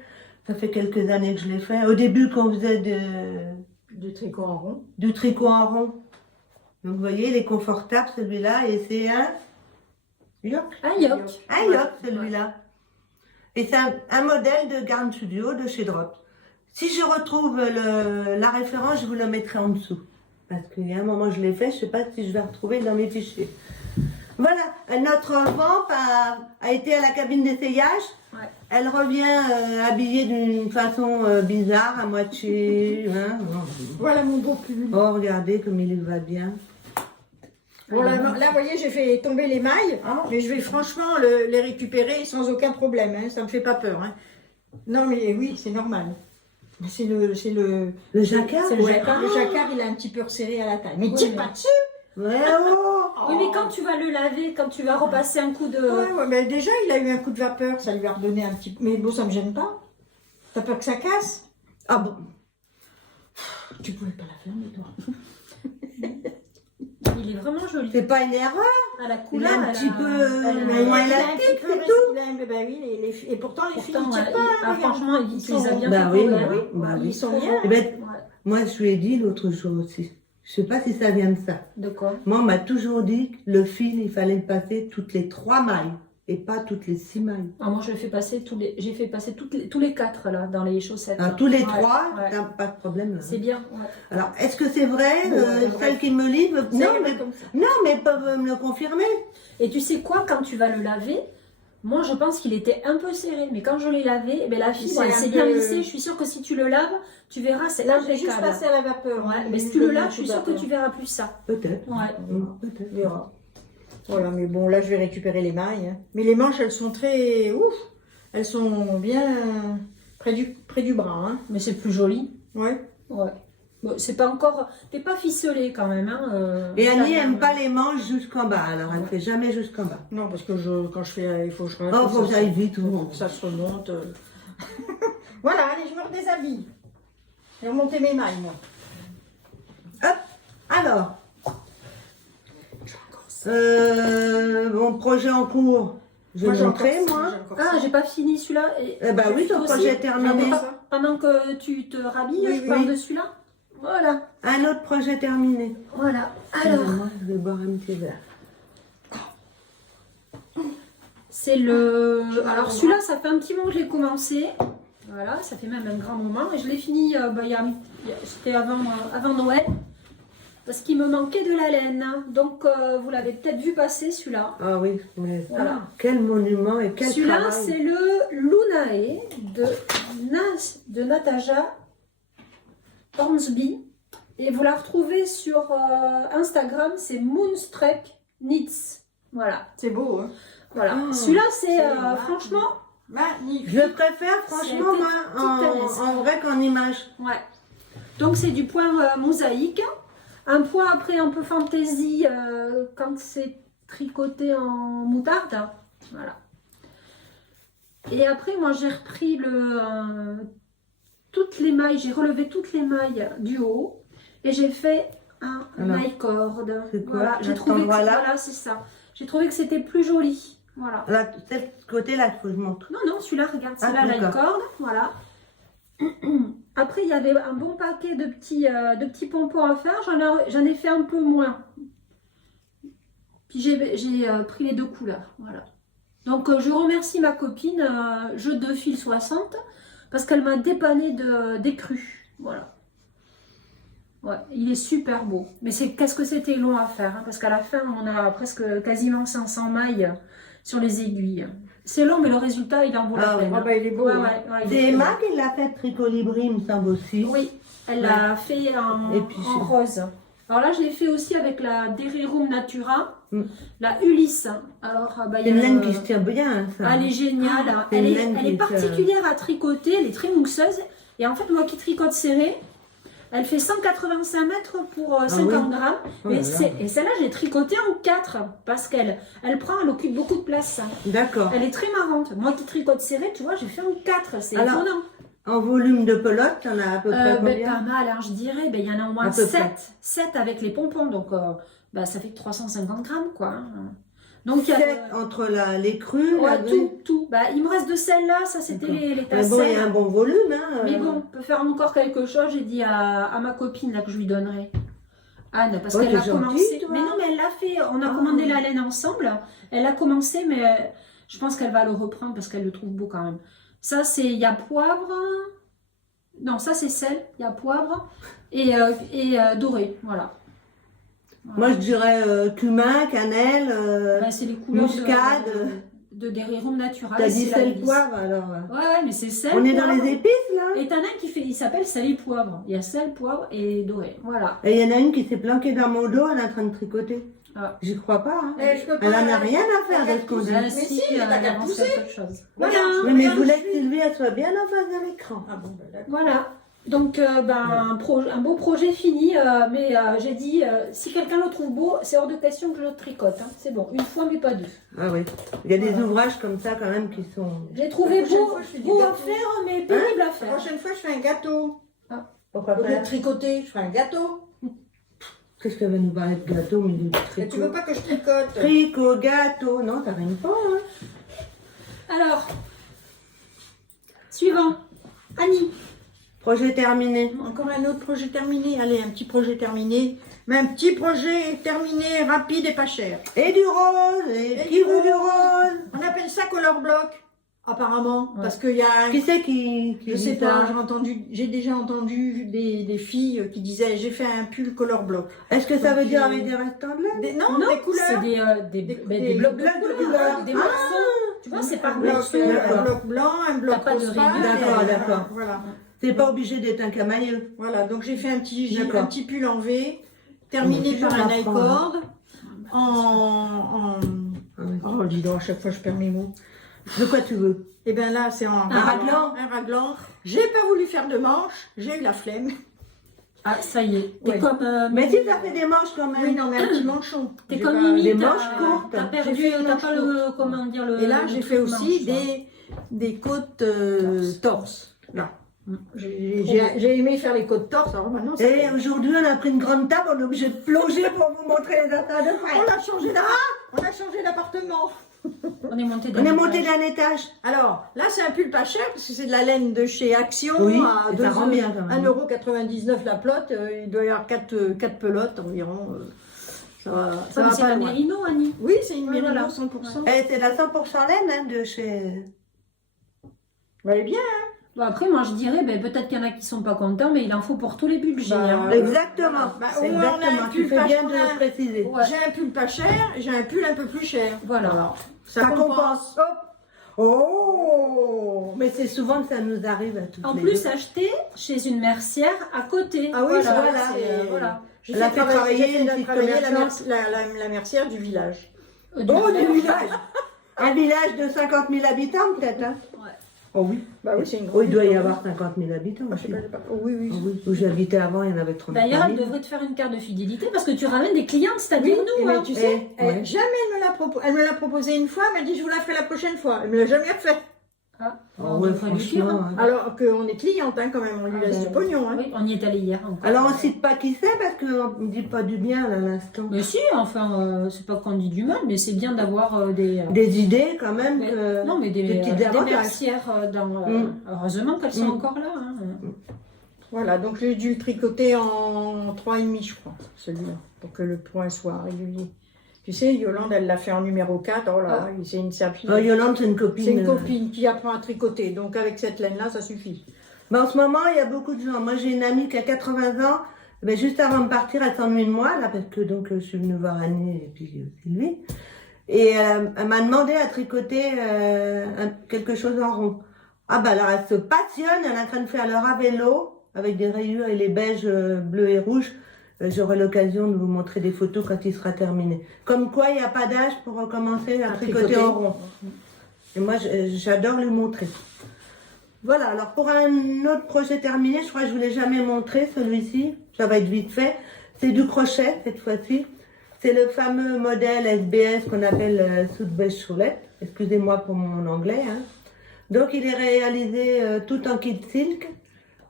Ça fait quelques années que je l'ai fait. Au début, quand on faisait Du tricot en rond. du tricot en rond. Donc vous voyez, il est confortable celui-là et c'est un yoke. Un yoke. Un yoke celui-là. Et c'est un modèle de Garn Studio de chez Drops. Si je retrouve la référence, je vous la mettrai en dessous. Parce qu'il y a un moment, je l'ai fait, je ne sais pas si je vais retrouver dans mes fichiers. Voilà, notre vamp a été à la cabine d'essayage. Ouais. Elle revient habillée d'une façon bizarre, à moitié. Hein. Voilà mon beau pull. Oh, regardez comme il va bien. Bon, là, vous voyez, j'ai fait tomber les mailles, mais je vais franchement les récupérer sans aucun problème. Hein, ça me fait pas peur. Hein. Non, mais oui, c'est normal. C'est le jacquard. C'est le jacquard. Le jacquard, il est un petit peu resserré à la taille. Mais tire pas dessus. Ouais, oh. Oui, mais quand tu vas le laver, quand tu vas repasser un coup de... Ouais, mais déjà, il a eu un coup de vapeur, ça lui a redonné un petit peu. Mais bon, ça me gêne pas. T'as peur que ça casse? Ah bon. Tu pouvais pas la fermer, toi. Il est vraiment joli. C'est pas une erreur. À la Il couleur, est un petit peu moins élastique, c'est tout. Bah oui, et pourtant, les filles, Pourtant, ils tirent pas. regarde. franchement, il les a bien Bah fait oui, tomber, bah oui, hein. bah oui. Ils sont bien. Eh ben, Ouais. moi, je lui ai dit l'autre jour aussi. Je sais pas si ça vient de ça. De quoi? Moi, on m'a toujours dit que le fil, il fallait le passer toutes les 3 mailles et pas toutes les 6 mailles. Ah, moi, je le fais passer j'ai fait passer tous les 4 là, dans les chaussettes. Ah, là. tous les Ouais, 3, ouais. t'as pas de problème. Là. C'est bien. Ouais. Alors, est-ce que c'est vrai, Bon, celles qui me livrent Ça, non, il y en a mais, comme ça. non, mais peuvent me le confirmer. Et tu sais quoi, quand tu vas le laver, moi, je pense qu'il était un peu serré. Mais quand je l'ai lavé, eh ben, la fille, C'est elle un s'est peu- bien lissée. Je suis sûre que si tu le laves, tu verras, c'est Là, j'ai juste impeccable. passé à la vapeur. Ouais, hein. mais si J'ai tu le donné un laves, je coup suis de sûre que vapeur. tu verras plus ça. Peut-être. Ouais. Peut-être. On verra. Voilà, mais bon, là, je vais récupérer les mailles. Hein. Mais les manches, elles sont très... Ouf. Elles sont bien près du bras. Hein. Mais c'est plus joli. Ouais. Ouais. Bon, c'est pas encore. T'es pas ficelé quand même. Hein, Et Annie ça- n'aime pas les manches jusqu'en bas, alors elle ne fait jamais jusqu'en bas. Non, parce que quand je fais... Il faut que je remonte. Oh, faut que j'aille vite. Faut que ça se remonte. Voilà, allez, je me redéshabille. J'ai remonté mes mailles, moi. Hop, alors. Mon projet en cours, je vais Moi, j'ai montrer, encore ça, moi. j'ai encore Ah, ça. j'ai pas fini celui-là. Eh ben oui, ton Aussi, projet est terminé. Pendant que tu te rhabilles, Oui, je oui. parle de celui-là. Voilà. Un autre projet terminé. Voilà. Alors, Moi, je vais boire un petit verre. c'est le. Alors, celui-là, ça fait un petit moment que je l'ai commencé. Voilà, ça fait même un grand moment. Et je l'ai fini, c'était avant Noël. Parce qu'il me manquait de la laine. Donc, vous l'avez peut-être vu passer, celui-là. Ah oui, mais Voilà. quel monument et quel Celui-là, travail. c'est le Lunae de Nataja Hornsby. Et vous la retrouvez sur Instagram, c'est Moonstruck Knits. Voilà. C'est beau, hein. Voilà. Oh, Celui-là, c'est c'est franchement. Magnifique. Je le préfère franchement été moi, titanesque. en vrai qu'en image. Ouais. Donc, c'est du point mosaïque. Un point après un peu fantaisie quand c'est tricoté en moutarde. Voilà. Et après, moi, j'ai repris toutes les mailles, j'ai relevé toutes les mailles du haut et j'ai fait un Alors, maille corde. c'est quoi, Voilà, j'ai là, trouvé cet que endroit-là voilà, c'est ça. J'ai trouvé que c'était plus joli. Voilà. Là, ce côté-là, il faut que je montre. Non, non, celui-là, regarde, c'est Ah, la d'accord. corde. Voilà. Après, il y avait un bon paquet de petits pompons à faire. J'en ai fait un peu moins. Puis j'ai pris les 2 couleurs. Voilà. Donc, je remercie ma copine, Jeu de fil 60, parce qu'elle m'a dépanné d'écrus. Voilà. Ouais, il est super beau. Mais qu'est-ce que c'était long à faire, hein, parce qu'à la fin, on a presque quasiment 500 mailles sur les aiguilles. C'est long, mais le résultat, il en vaut la Ah, peine. Ah bah, il est beau. Ouais, hein. ouais, ouais, il C'est est Emma très beau. qui l'a fait Tricolibri, il me semble aussi. Oui, elle Ouais. l'a fait en, Et puis, en rose. Alors là, je l'ai fait aussi avec la Derirum Natura, Mm. la Ulysse. Alors, bah, C'est il y une a laine le- qui se tient bien, hein, ça. Ah, elle est géniale. Ah, c'est elle une est, laine elle qui est est, particulière à tricoter, elle est très mousseuse. Et en fait, moi qui tricote serré, elle fait 185 mètres pour 50 grammes. Oh là là. Et celle-là, j'ai tricoté en 4 parce elle occupe beaucoup de place. D'accord. Elle est très marrante. Moi qui tricote serré, tu vois, j'ai fait en 4. C'est Alors, étonnant. En volume de pelote, t'en as à peu près Ben, combien pas mal, hein, je dirais. Ben, il y en a au moins À peu près. 7 avec les pompons. Donc, ça fait 350 grammes, quoi. Hein. Donc, il y a 7 entre les crus, la ouais, grue. tout. Ben, il me reste de celles-là. Ça, c'était D'accord. les Mais tasses. bon, il y a un bon volume, hein. Mais bon, on peut faire encore quelque chose. J'ai dit à ma copine là, que je lui donnerai. Anne, parce Oh, qu'elle t'es a gentille, commencé. toi. Mais non, mais elle l'a fait. On a Ah. commandé la laine ensemble. Elle a commencé, mais je pense qu'elle va le reprendre parce qu'elle le trouve beau quand même. Ça, il y a poivre. Non, ça c'est sel. Il y a poivre et doré. Voilà. Moi, je dirais cumin, cannelle, Ben, c'est les couleurs muscade. de Derirum Naturalis. T'as dit c'est la sel Médis. poivre alors. Ouais, mais c'est sel. On est dans poivre. les épices là. Et t'en as un qui fait, il s'appelle sel et poivre. Il y a sel, poivre et doré. Voilà. Et il y en a une qui s'est planquée dans mon dos, elle est en train de tricoter. Ah. J'y crois pas. Hein. Eh, je peux pas- Elle en a rien à faire de ce qu'on dit. Ah, Mais si, elle t'as qu'à avance pousser. quelque chose. Voilà. Oui, mais je Regarde, voulais je que suis- Sylvie elle soit bien en face de l'écran. Ah bon, ben, d'accord. Voilà. Donc, un beau projet fini, mais j'ai dit, si quelqu'un le trouve beau, c'est hors de question que je le tricote. Hein. C'est bon, une fois, mais pas deux. Ah oui. Il y a des Voilà. ouvrages comme ça quand même qui sont. J'ai trouvé La prochaine beau, fois, je fais du beau à gâteau. faire, mais pénible à La faire. prochaine fois, je fais un gâteau. Pourquoi Au lieu de tricoter, je ferai un gâteau. Qu'est-ce qu'elle va nous parler de gâteau, mais de Mais tu tricot? veux pas que je tricote? Tricot, gâteau, non, ça rime pas. Hein. Alors, suivant. Annie. Projet terminé. Encore un autre projet terminé. Allez, un petit projet terminé. Mais un petit projet terminé, rapide et pas cher. Et du rose, et Et qui du veut du rose. rose? On appelle ça color block, apparemment. Ouais. Parce qu'il y a un... Qui c'est qui Je dit sais ça? pas, j'ai déjà entendu des filles qui disaient j'ai fait un pull color block. Est-ce que ça Donc, veut dire avec des restants de laine? Non, des couleurs. c'est des blocs de blocs de couleurs, couleurs. des Ah. morceaux. Tu vois, c'est par Un bloc, morceaux. D'accord. un bloc blanc, un bloc T'as pas de rose pâle, rayures. D'accord, et, d'accord. Voilà. C'est pas obligé d'être un camailleux. Voilà, donc j'ai fait un petit D'accord. pull en V, terminé Toujours par un la I-cord, en... Ah oui. Oh, dis donc, à chaque fois je perds mes mots. De quoi tu veux? Et bien là, c'est en raglan. Un raglan. J'ai pas voulu faire de manches, j'ai eu la flemme. Ah, ça y est. T'es Ouais. comme. Mais si ça fait des manches quand même. Oui, non, mais un petit manchon. T'es J'ai comme pas- Mimi, des t'as- manches courtes. T'as perdu, J'ai fait une t'as manche pas le. Comment dire le. Et là, le j'ai truc fait aussi manche, quoi. des côtes torse. Là. Mm. J'ai aimé faire les côtes torse. Alors maintenant, ça- Et aujourd'hui, on a pris une grande table, on est obligé de plonger pour vous montrer les affaires de on frais. a changé on a changé d'appartement. On est monté On est monté d'un étage. Alors, là, c'est un pull pas cher parce que c'est de la laine de chez Action Oui, à et ça rend bien quand même. 1,99 € la pelote. Il doit y avoir 4 pelotes environ. Ça va, ça va C'est pas la loin. Mérino, Annie. Oui, c'est une Oui, Mérino voilà. 100%. Et c'est la 100% laine hein, de chez. Elle est bien. Bon, après, moi, je dirais, ben, peut-être qu'il y en a qui sont pas contents, mais il en faut pour tous les budgets. Bah, hein. Exactement. Bah, C'est au moins, on a un exactement. Tu pull fais pas bien cher, de on a- le préciser. Ouais. J'ai un pull pas cher, j'ai un pull un peu plus cher. Voilà. Ça compense. Oh, mais c'est souvent que ça nous arrive à toutes En les plus, deux. acheté chez une mercière à côté. Ah oui, voilà. voilà, c'est- voilà. J'ai Elle a fait travailler j'ai fait une petite travailler la, commerçante. la mercière du village. Du Oh, village. du village. Un village de 50 000 habitants peut-être. Hein. Ouais. Oh oui. Bah oui, c'est une Oh, grande il doit y ville. avoir 50 000 habitants Ah, je sais aussi. pas, j'ai pas- oh, oui, oui. Oh oui. Où j'habitais avant, il y en avait 30 000. D'ailleurs, elle devrait te faire une carte de fidélité parce que tu ramènes des clients, Oui, c'est-à-dire et nous. mais hein. tu sais, Eh, ouais. jamais elle me l'a proposé une fois, elle m'a dit je vous la ferai la prochaine fois. Elle me l'a jamais refait. Ah, Oh, on ouais, devrait lui dire. franchement. hein. hein. Alors qu'on est cliente hein, quand même, on lui Ah, laisse ben, du pognon. Hein. Oui, on y est allé hier. encore. Alors on cite pas qui c'est parce qu'on ne dit pas du bien là, à l'instant. Mais si, enfin, c'est pas qu'on dit du mal, mais c'est bien d'avoir des. Des idées quand même. Mais- que- non, mais des des petites avantages. mercières dans. Heureusement qu'elles sont Mm. encore là. hein. Voilà, donc j'ai dû le tricoter en 3,5 je crois, celui-là, pour que le point soit régulier. Tu sais, Yolande, elle l'a fait en numéro 4, oh là là, c'est une sapine. Oh, Yolande, c'est une copine. C'est une copine qui apprend à tricoter, donc avec cette laine-là, ça suffit. Mais en ce moment, il y a beaucoup de gens. Moi, j'ai une amie qui a 80 ans. Ben, juste avant de partir, elle s'ennuie de moi, là, parce que donc, je suis venue voir Annie et puis aussi lui. Et elle m'a demandé à tricoter quelque chose en rond. Ah bah alors, elle se passionne, elle est en train de faire le ravello avec des rayures et les beiges bleus et rouges. J'aurai l'occasion de vous montrer des photos quand il sera terminé. Comme quoi, il n'y a pas d'âge pour recommencer à tricoter en rond. Et moi, j'adore lui montrer. Voilà, alors pour un autre projet terminé, je crois que je ne vous l'ai jamais montré, celui-ci. Ça va être vite fait. C'est du crochet, cette fois-ci. C'est le fameux modèle SBS qu'on appelle Soude Beige Choulette. Excusez-moi pour mon anglais. Hein. Donc, il est réalisé tout en kit silk.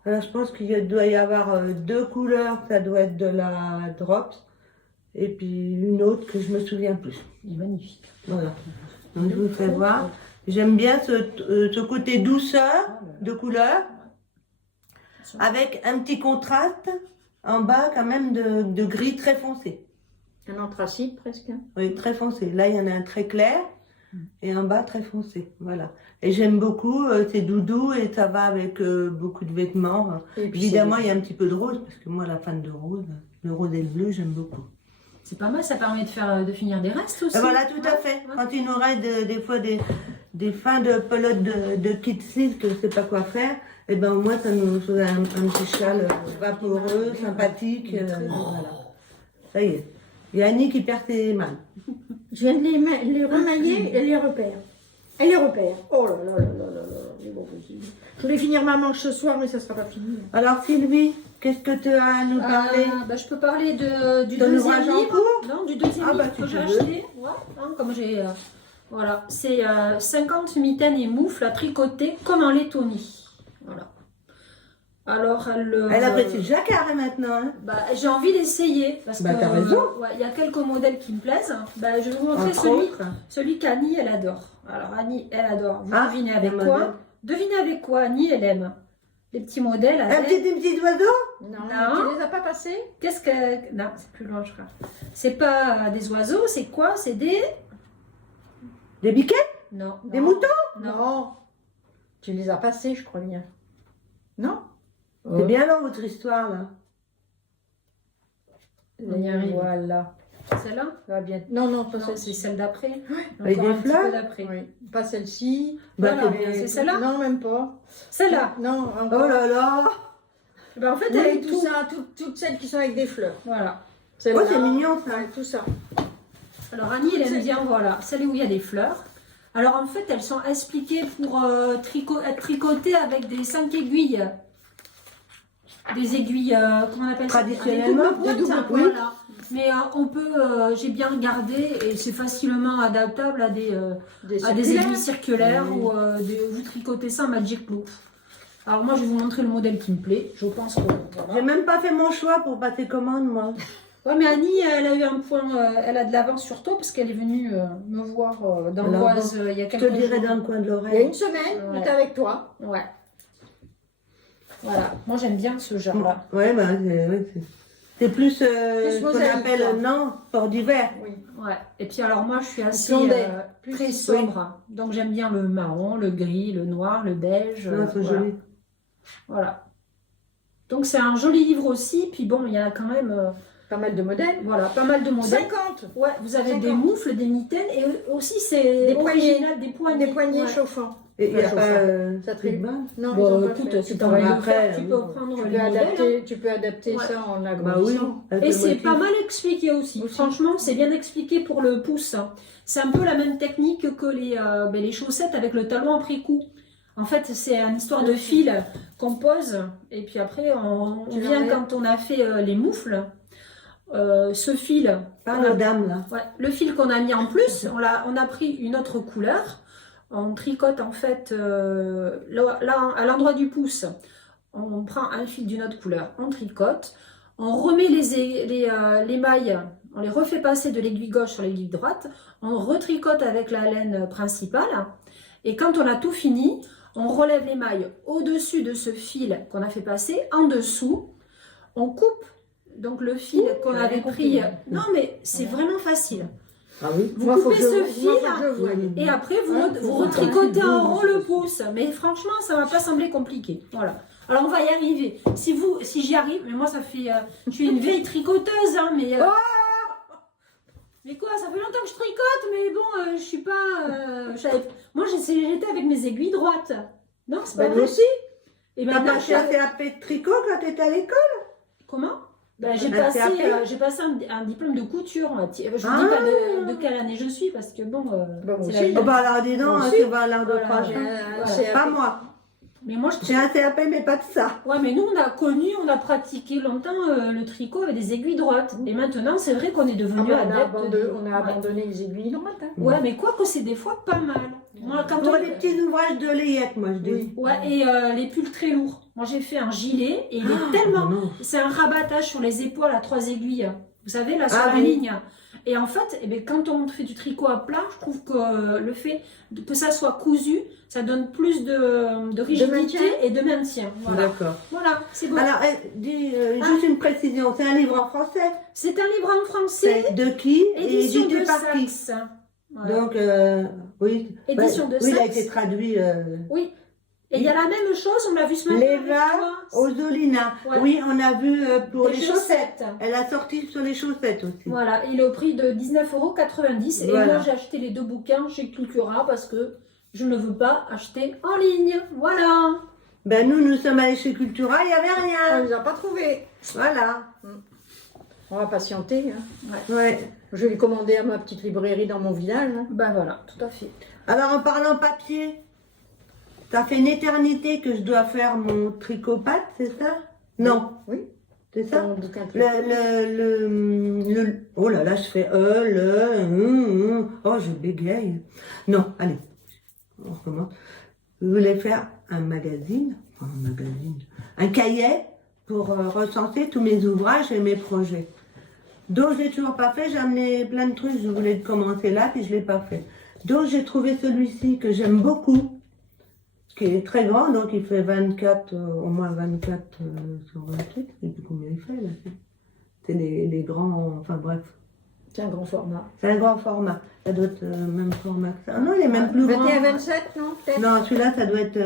Alors, je pense qu'il doit y avoir 2 couleurs. Ça doit être de la Drops. Et puis une autre que je me souviens plus. Il est magnifique. Voilà. Donc, je vous fais voir. J'aime bien ce côté douceur de couleur, avec un petit contraste en bas quand même de gris très foncé. Un anthracite presque. Hein. Oui, très foncé. Là, il y en a un très clair et en bas très foncé. Voilà. Et j'aime beaucoup, c'est doudou et ça va avec beaucoup de vêtements. Et puis, Évidemment, il y a un petit peu de rose, parce que moi, la fan de rose, le rose et le bleu, j'aime beaucoup. C'est pas mal, ça permet de finir des restes aussi. Et voilà, tout à Ouais, fait. ouais. Quand il nous reste des fois des fins de pelote de kit silk, je ne sais pas quoi faire, et ben au moins ça nous fait un petit châle vaporeux, sympathique. Voilà. Ça y est. Il y a Annie qui perd ses mains. Je viens de les remailler et les repère. Et les repère. Oh là là là là là là. C'est bon possible. Je voulais finir ma manche ce soir, mais ça ne sera pas fini. Alors Sylvie, qu'est-ce que tu as à nous parler? Bah, je peux parler du De deuxième l'ouvrage en livre. cours? Non, du deuxième Ah, bah, livre si que tu j'ai veux. acheté. Ouais, hein, comme j'ai. Voilà, c'est 50 mitaines et moufles à tricoter comme en Lettonie. Voilà. Alors, Elle apprécie le jacquard maintenant. Hein. bah, j'ai envie d'essayer. Parce Bah, que t'as raison. ouais, il y a quelques modèles qui me plaisent. Bah, je vais vous montrer Entre celui, autres. celui qu'Annie, elle adore. Alors, Annie, elle adore. Vous Ah, devinez avec un quoi? modèle. Devinez avec quoi Annie, elle aime. Les petits modèles. Un avec... petit oiseau? Non, Non. tu les as pas passés? Qu'est-ce que... Non, c'est plus loin, je crois. C'est pas des oiseaux, c'est quoi? C'est des... Des biquets? Non. Des moutons? Non. Tu les as passés, je crois bien. Non? C'est bien long votre histoire là. On y arrive. Voilà. Celle-là? Ça va bien. Non, non, pas Non, c'est celle-ci. celle d'après. Avec Encore des un petit fleurs peu d'après. Oui. Pas celle-ci. Bah, Voilà, c'est bien. c'est celle-là? Non, même pas. Celle-là. Non, Oh encore. là là! Ben, en fait, Oui, elle est tout tout. ça, toutes celles qui sont avec des fleurs. Voilà. Celle-là. Oh, c'est mignon ça. Ouais, tout ça. Alors Annie, elle aime bien, voilà, celle où il y a des fleurs. Alors en fait, elles sont expliquées pour être tricotées avec des 5 aiguilles. Des aiguilles, comment on appelle ça? Traditionnellement, Des doubles des pointes, doubles, oui. voilà. Mais on peut, j'ai bien regardé et c'est facilement adaptable à des circulaires. aiguilles circulaires Oui. ou vous tricotez ça en Magic Loop. Alors moi, je vais vous montrer le modèle qui me plaît. Je pense que... voilà. J'ai même pas fait mon choix pour passer commande moi. Ouais, mais Annie, elle a eu un point, elle a de l'avance sur toi parce qu'elle est venue me voir d'Amboise il y a Je te quelques dirai jours. dans le coin de Il y a l'oreille. une semaine, Ouais. on était avec toi. Ouais. Voilà. Moi, j'aime bien ce genre-là. Ouais, bah, c'est plus ce qu'on mosaïque, appelle, quoi. non, sport d'hiver. Oui. Ouais. Et puis, alors, moi, je suis assez blondet, très sobre. Donc, j'aime bien le marron, le gris, le noir, le beige. Non, c'est voilà. joli. Voilà. Donc, c'est un joli livre aussi. Puis, bon, il y a quand même Pas mal de modèles. voilà, pas mal de modèles. 50. Ouais, vous avez 50. des moufles, des mitaines et aussi, c'est Des poignées. original, des poignées. Des poignées Ouais. chauffants. Et il n'y a Ouais, pas Ça plus de tripe. bain. Non, Bon, ils ont pas écoute, fait. si tu as envie de le Après, faire, tu peux oui. prendre Tu les peux modèles. adapter Ouais. ça en Bah oui. agrandissant. avec Et le c'est motif. pas mal expliqué aussi. Franchement, c'est bien expliqué pour le pouce. C'est un peu la même technique que les chaussettes avec le talon en pré-coup. En fait, c'est une histoire de fil qu'on pose. Et puis après, on Tu vient l'enlèves. quand on a fait les moufles. Ce fil, Parle aux dames là. ouais, le fil qu'on a mis en plus, on a pris une autre couleur. On tricote en fait là, à l'endroit du pouce. On prend un fil d'une autre couleur, on tricote. On remet les mailles, on les refait passer de l'aiguille gauche sur l'aiguille droite. On retricote avec la laine principale. Et quand on a tout fini, on relève les mailles au-dessus de ce fil qu'on a fait passer, en dessous. On coupe donc le fil qu'on j'ai avait rien pris. compris. Non mais c'est vraiment facile. Ah oui. Vous Moi, faut coupez que je- ce moi, fil faut que je voie. et après vous, Hein, vous faut retricotez voir. en rond le pouce. Mais franchement, ça m'a pas semblé compliqué. Voilà. Alors on va y arriver. Si j'y arrive, mais moi ça fait, je suis une vieille tricoteuse, hein, mais. Mais quoi, ça fait longtemps que je tricote, mais bon, je suis pas. Moi j'étais avec mes aiguilles droites. Non, c'est pas Bah, nous vrai. aussi. Et T'as maintenant, pas fait un CAP de tricot quand t'étais à l'école? comment? Ben, j'ai Un passé, CAP? un diplôme de couture. Je vous dis Ah. pas de quelle année je suis parce que bon, Bah, moi c'est aussi. la vie. Oh bah alors dis donc, Moi hein, aussi. tu vas à l'art de Voilà, France. J'ai hein. un Voilà. CAP. Pas moi. Mais moi, J'ai un CAP mais pas de ça. ouais, mais nous, on a pratiqué longtemps le tricot avec des aiguilles droites. Et maintenant, c'est vrai qu'on est Ah devenu bah, adepte. on a Ouais. abandonné les aiguilles droites. Hein. Ouais, mais quoi que c'est des fois pas mal. Moi, quand Pour on- les petits ouvrages de layette, moi je dis. Oui. Ouais, et les pulls très lourds. Moi, j'ai fait un gilet et il est Ah, tellement. non. C'est un rabattage sur les épaules à 3 aiguilles. Vous savez, là, sur Ah la oui. ligne. Et en fait, eh bien, quand on fait du tricot à plat, je trouve que le fait que ça soit cousu, ça donne plus de rigidité maintien. et de maintien. Voilà, D'accord. voilà c'est bon. Alors, dis juste une précision, c'est un livre en français. C'est un livre en français, C'est de qui et édition édité de par qui? Saxe. Voilà. Donc, oui. Édition de oui, il a Saxe. été traduit. Oui, Et il y a la même chose, on l'a vu ce matin. Leva Osolina. Ouais. Oui, on a vu pour Des les chaussettes. Elle a sorti sur les chaussettes aussi. Voilà, il est au prix de 19,90 €. Et Voilà. moi, j'ai acheté les 2 bouquins chez Cultura parce que je ne veux pas acheter en ligne. Voilà. Ben nous sommes allés chez Cultura, il n'y avait On rien. les a pas trouvés. Voilà. On va patienter. Hein. Ouais. Je vais les commander à ma petite librairie dans mon village. Hein. Ben voilà, tout à fait. Alors en parlant papier, ça fait une éternité que je dois faire mon tricot-pâte, c'est ça? Non. Oui. C'est ça? Mon bouquin de Oh là là, je fais oh, je bégaye. Non, allez, on recommence. Je voulais faire un magazine, un cahier pour recenser tous mes ouvrages et mes projets. Donc je l'ai toujours pas fait, j'ai amené plein de trucs, je voulais commencer là, puis je l'ai pas fait. Donc j'ai trouvé celui-ci que j'aime beaucoup, qui est très grand, donc il fait 24, au moins 24 sur 28, je sais plus combien il fait là. C'est les grands, enfin bref. C'est un grand format. C'est un grand format, ça doit être même format que ça. Ah non, il est même plus grand. 21-27, non, peut-être? Non, celui-là, ça doit être,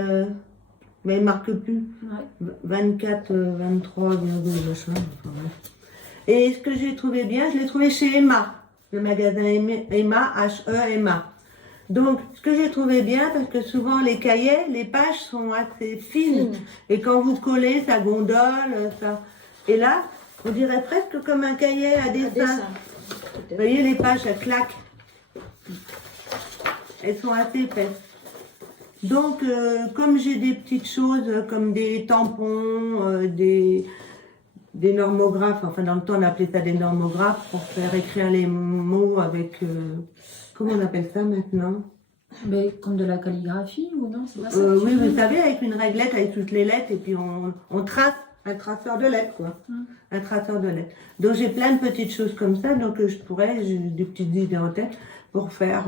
mais il marque plus. Ouais. 24, 23, machin, enfin bref. Et ce que j'ai trouvé bien, je l'ai trouvé chez Emma, le magasin Emma, H-E-M-A. Donc, ce que j'ai trouvé bien, parce que souvent les cahiers, les pages sont assez fines. Et quand vous collez, ça gondole, ça. Et là, on dirait presque comme un cahier à dessin. Vous voyez, les pages, elles claquent. Elles sont assez épaisses. Donc, comme j'ai des petites choses, comme des tampons, des normographes, enfin dans le temps on appelait ça des normographes, pour faire écrire les mots avec, comment on appelle ça maintenant? Mais comme de la calligraphie ou non? C'est pas ça Oui, vous savez, avec une réglette, avec toutes les lettres, et puis on trace, un traceur de lettres, quoi. Un traceur de lettres. Donc j'ai plein de petites choses comme ça, donc j'ai des petites idées en tête pour faire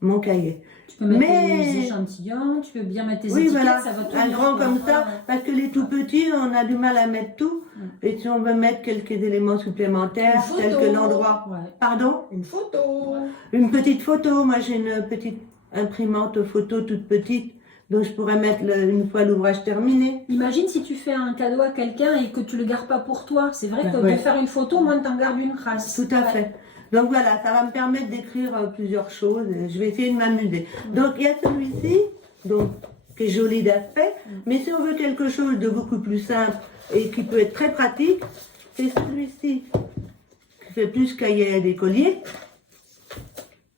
mon cahier. Tu peux mettre tes échantillons, tu peux bien mettre tes Oui, étiquettes, voilà, ça va tout un bien. grand comme ça, parce que les tout petits, on a du mal à mettre tout. Et si on veut mettre quelques éléments supplémentaires, Une tels photo. que l'endroit. Ouais. Pardon? Une photo. Une petite photo. Moi, j'ai une petite imprimante photo toute petite, donc je pourrais mettre une fois l'ouvrage terminé. Imagine si tu fais un cadeau à quelqu'un et que tu le gardes pas pour toi. C'est vrai que Ouais. de faire une photo, au moins t'en gardes une trace. Tout à fait. Donc voilà, ça va me permettre d'écrire plusieurs choses. Et je vais essayer de m'amuser. Donc il y a celui-ci, donc qui est joli d'aspect, mais si on veut quelque chose de beaucoup plus simple et qui peut être très pratique, c'est celui-ci qui fait plus cahier d'écolier,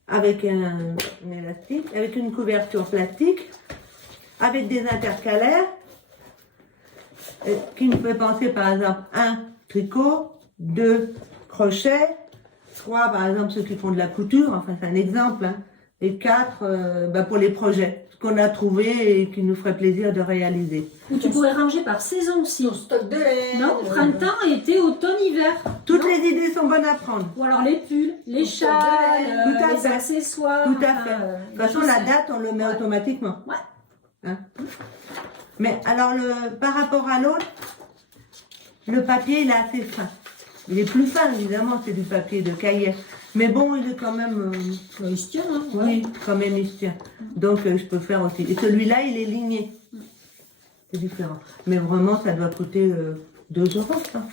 avec un élastique, avec une couverture plastique, avec des intercalaires, qui me fait penser par exemple 1 tricot, 2 crochets, 3 par exemple ceux qui font de la couture, enfin c'est un exemple, hein, et 4 pour les projets, ce qu'on a trouvé et qui nous ferait plaisir de réaliser. Ou tu pourrais ranger par saison aussi. Stock de laine. Non, printemps, été, automne, hiver. Toutes Non. les idées sont bonnes à prendre. Ou alors les pulls, les Tout châles, à les fait. accessoires. Tout à fait. enfin, De toute façon, la date, on le met automatiquement. Ouais. Hein. Mais alors, par rapport à l'autre, le papier, il est assez fin. Il est plus fin, évidemment, c'est du papier de cahier. Mais bon, il est quand même... Il se tient, hein. oui, quand même, il se tient. Donc, je peux faire aussi. Et celui-là, il est ligné. C'est différent. Mais vraiment, ça doit coûter 2 €, ça.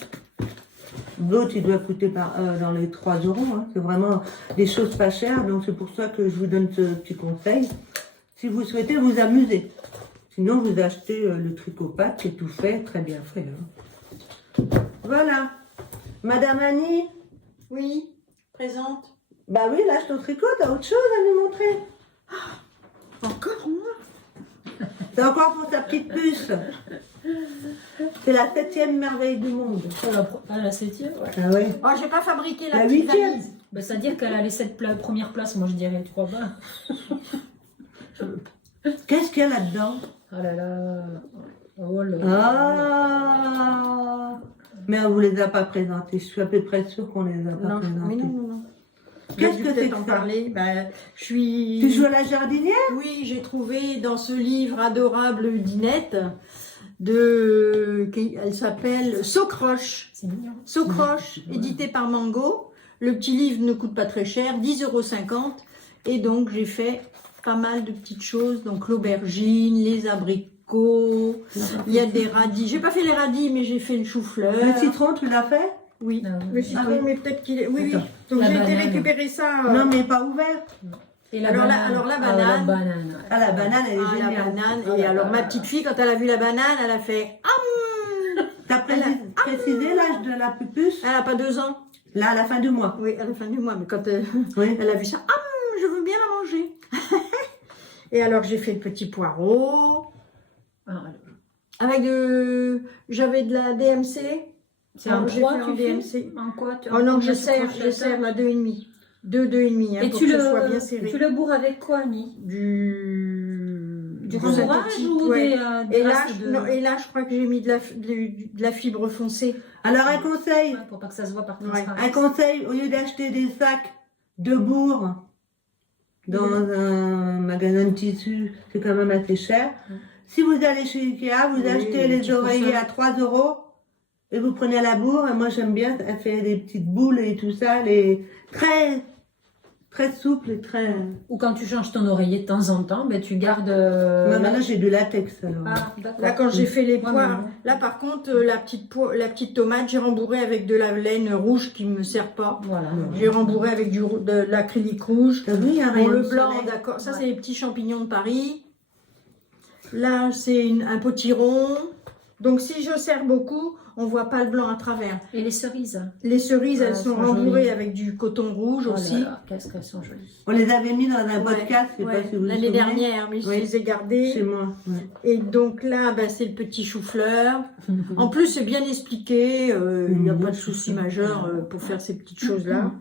L'autre, il doit coûter dans les 3 €. Hein. C'est vraiment des choses pas chères. Donc, c'est pour ça que je vous donne ce petit conseil. Si vous souhaitez vous amuser. Sinon, vous achetez le tricot-pâte qui est tout fait, très bien fait. Hein. Voilà. Madame Annie? Oui, présente. Bah oui, là, je te tricot, t'as autre chose à nous montrer. Encore moi? C'est encore pour ta petite puce. C'est la 7e merveille du monde. La 7e, ouais. Ah ouais. Oh, j'ai pas fabriqué la La petite 8e. valise. Bah, c'est-à-dire qu'elle a les 7 premières places, moi je dirais, tu crois pas? Qu'est-ce qu'il y a là-dedans? Oh là là. Oh là là. Ah. Mais on vous les a pas présentés. Je suis à peu près sûre qu'on les a pas Non, présentés. mais non. Qu'est-ce J'ai que dû c'est peut-être que en ça? parler. Ben, je suis... Tu joues à la jardinière? Oui, j'ai trouvé dans ce livre adorable d'Inette, elle s'appelle Socroche. C'est mignon. Socroche, édité par Mango. Le petit livre ne coûte pas très cher, 10,50 €. Et donc, j'ai fait pas mal de petites choses. Donc, l'aubergine, les abricots, haricots, il y a des radis. J'ai pas fait les radis, mais j'ai fait le chou-fleur. Le citron, tu l'as fait? Oui, Ah, le citron, oui. mais peut-être qu'il est... Oui, oui. Attends. Donc La j'ai été banane. récupérer ça. Non, mais pas ouvert. Et la Alors, banane. alors la Ah, la banane. banane. Ah, la banane, elle est Ah, la géniale. banane. Ah, Et la alors ma banane. petite fille, quand elle a vu la banane, elle a fait... T'as précisé l'âge de la pupusse? Elle a pas 2 ans. Là, à la fin du mois. Oui, à la fin du mois, mais quand Oui. elle a vu ça, je veux bien la manger. Et alors j'ai fait le petit poireau Ah, avec j'avais de la DMC. c'est un J'ai 3, fait en tu fais DMC. En quoi tu Oh non, je sers sers la 2,5. 2,5 hein, Et pour tu que ce soit bien le, serré. tu le bourres avec quoi, Annie? Du Rembourrage ou ouais. des Et là, restes de... non, et là, je crois que j'ai mis de la fibre foncée. Alors, un conseil. Ouais, pour pas que ça se voit par Ouais. transparence. Un conseil, au lieu d'acheter des sacs de bourre dans un magasin de tissus, c'est quand même assez cher. Si vous allez chez Ikea, vous Oui, achetez les les petits oreillers coussins. à 3 € et vous prenez la bourre. Et moi, j'aime bien, elle fait des petites boules et tout ça. Elle est très, très souple et très... Ou quand tu changes ton oreiller de temps en temps, ben, tu gardes... Moi, maintenant, j'ai du latex, alors. Ah, d'accord. Là, quand j'ai fait les Ouais, poires, mais bon. là, par contre, la petite tomate, j'ai rembourré avec de la laine rouge qui me sert pas. Voilà. J'ai rembourré avec de l'acrylique rouge. T'as vu, il y a un Bon, rayon le de blanc, soleil. d'accord. Ça, Ouais. c'est les petits champignons de Paris. Là, c'est un potiron. Donc, si je sers beaucoup, on voit pas le blanc à travers. Et les cerises? Les cerises, Ah, elles elles sont sont rembourrées jolies. avec du coton rouge Oh là aussi. là, qu'est-ce qu'elles sont jolies. On les avait mis dans un Ouais, podcast, je sais ouais, pas si vous vous l'année souvenez. dernière, mais je Oui. les ai gardées. Chez moi. Ouais. Et donc là, ben, c'est le petit chou-fleur. En plus, c'est bien expliqué. Il n'y a pas de souci majeur pour faire ces petites choses-là.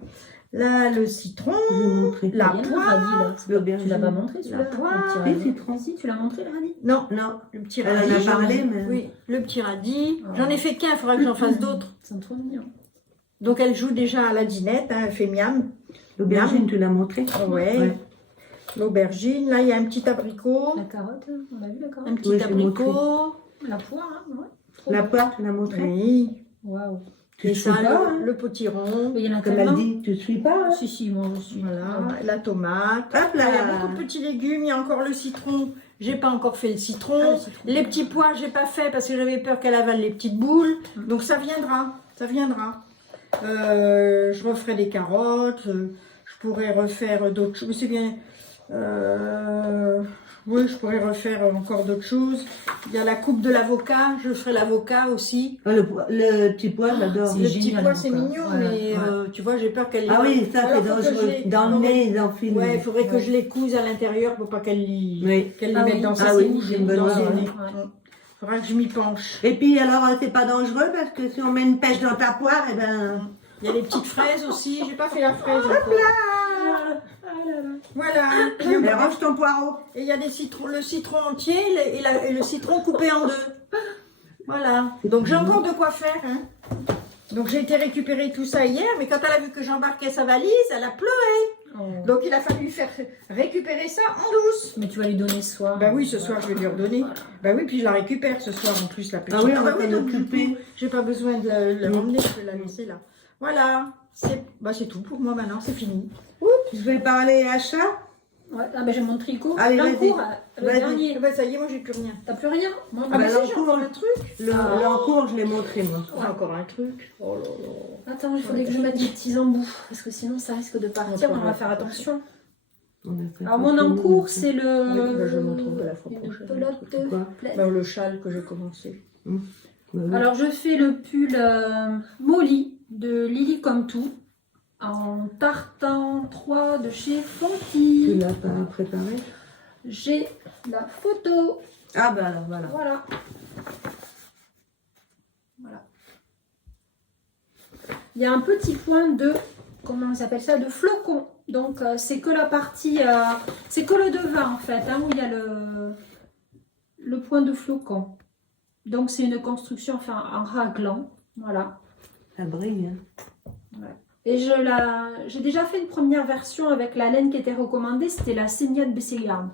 Là, le citron, Je vais vous montrer. la Il y a le poire. radis, là. L'aubergine. Tu l'as pas montré, celui-là La poire. le petit Oui, radis. citron. Si, tu l'as montré, le radis? Non, Non, le petit elle en radis. a parlé, mais... Oui, le petit radis. Oh. J'en ai fait qu'un, il faudra que j'en fasse d'autres. C'est trop mignon. Donc elle joue déjà à la dinette, hein, elle fait miam. L'aubergine, tu l'as montré? Ouais. Ouais. L'aubergine, là il y a un petit abricot. La carotte, hein, on a vu la carotte. Un petit Oui, j'ai montré. abricot. La poire, hein, ouais. Trop La bien. poire, tu l'as montré? Oui. Waouh. Tu Et te ça, suis pas, hein? le potiron. Il y en a Comme tellement. elle dit, tu ne suis pas, hein? Si, si, moi aussi. Voilà, la tomate. Hop Il y a là! beaucoup de petits légumes, il y a encore le citron. J'ai pas encore fait le citron. Ah, le citron. Les petits pois, j'ai pas fait parce que j'avais peur qu'elle avale les petites boules. Donc ça viendra, ça viendra. Je referai des carottes. Je pourrais refaire d'autres choses. C'est bien. Oui, je pourrais refaire encore d'autres choses. Il y a la coupe de l'avocat. Je ferai l'avocat aussi. Ah, le petit pois, j'adore. C'est Le petit génial, pois, c'est l'avocat. mignon, Voilà, mais ouais. tu vois, j'ai peur qu'elle. Ah oui, ça Alors, c'est faut que je dangereux. les- Dans le nez, ils enfilent. Ouais, il faudrait que Ouais. je les couse à l'intérieur pour pas qu'elle Oui. les Ah mette oui. dans Ah sa oui, bouche c'est et une bonne dans idée. son nez. Ouais. Faudra que je m'y penche. Et puis alors, c'est pas dangereux parce que si on met une pêche dans ta poire, et ben. Il y a les petites fraises aussi. J'ai pas fait la fraise encore. Voilà. Mais range ton poireau. Et il y a des citrons, le citron entier et le citron coupé en deux. Voilà. Donc j'ai encore de quoi faire. Hein. Donc j'ai été récupérer tout ça hier, mais quand elle a vu que j'embarquais sa valise, elle a pleuré. Oh. Donc il a fallu faire récupérer ça en douce. Mais tu vas lui donner ce soir. Bah oui, ce soir je vais lui redonner. Bah oui, puis je la récupère ce soir en plus la petite. Ah oui, on bah va s'en donc, du occuper. coup, j'ai pas besoin de la ramener, je peux la laisser là. Voilà, c'est tout pour moi maintenant, c'est fini. Je vais parler achat. Ouais. Ah, ben j'ai mon tricot. Allez, Plein vas-y. court, le Vas-y. dernier. Ah bah ça y est, moi j'ai plus rien. T'as plus rien? Moi, Ah bah, bah si, j'ai l'encours. encore un truc. L'encours, je l'ai montré, moi. J'ai encore un truc. Oh là là. Attends, il faudrait que je mette des petits embouts. Parce que sinon, ça risque de partir. Ouais, On va ouais. faire attention. On a fait Alors, ça mon pour nous, encours, ça. c'est le. Oui, bah, je montrerai la fois une prochaine. pelote Quoi pleine. Bah, le châle que j'ai commencé. Bah oui. Alors, je fais le pull Molly de Lily Comme Tout en tartan 3 de chez Tu Fonty. l'as pas préparé? J'ai la photo. Ah bah alors voilà. Voilà. Voilà. Il y a un petit point de, comment on s'appelle ça, de flocon. Donc c'est que la partie, c'est que le devant en fait, hein, où il y a le point de flocon. Donc c'est une construction enfin, en raglan. Voilà. Ça brille. Hein. Et j'ai déjà fait une première version avec la laine qui était recommandée, c'était la Seignade Bességarde.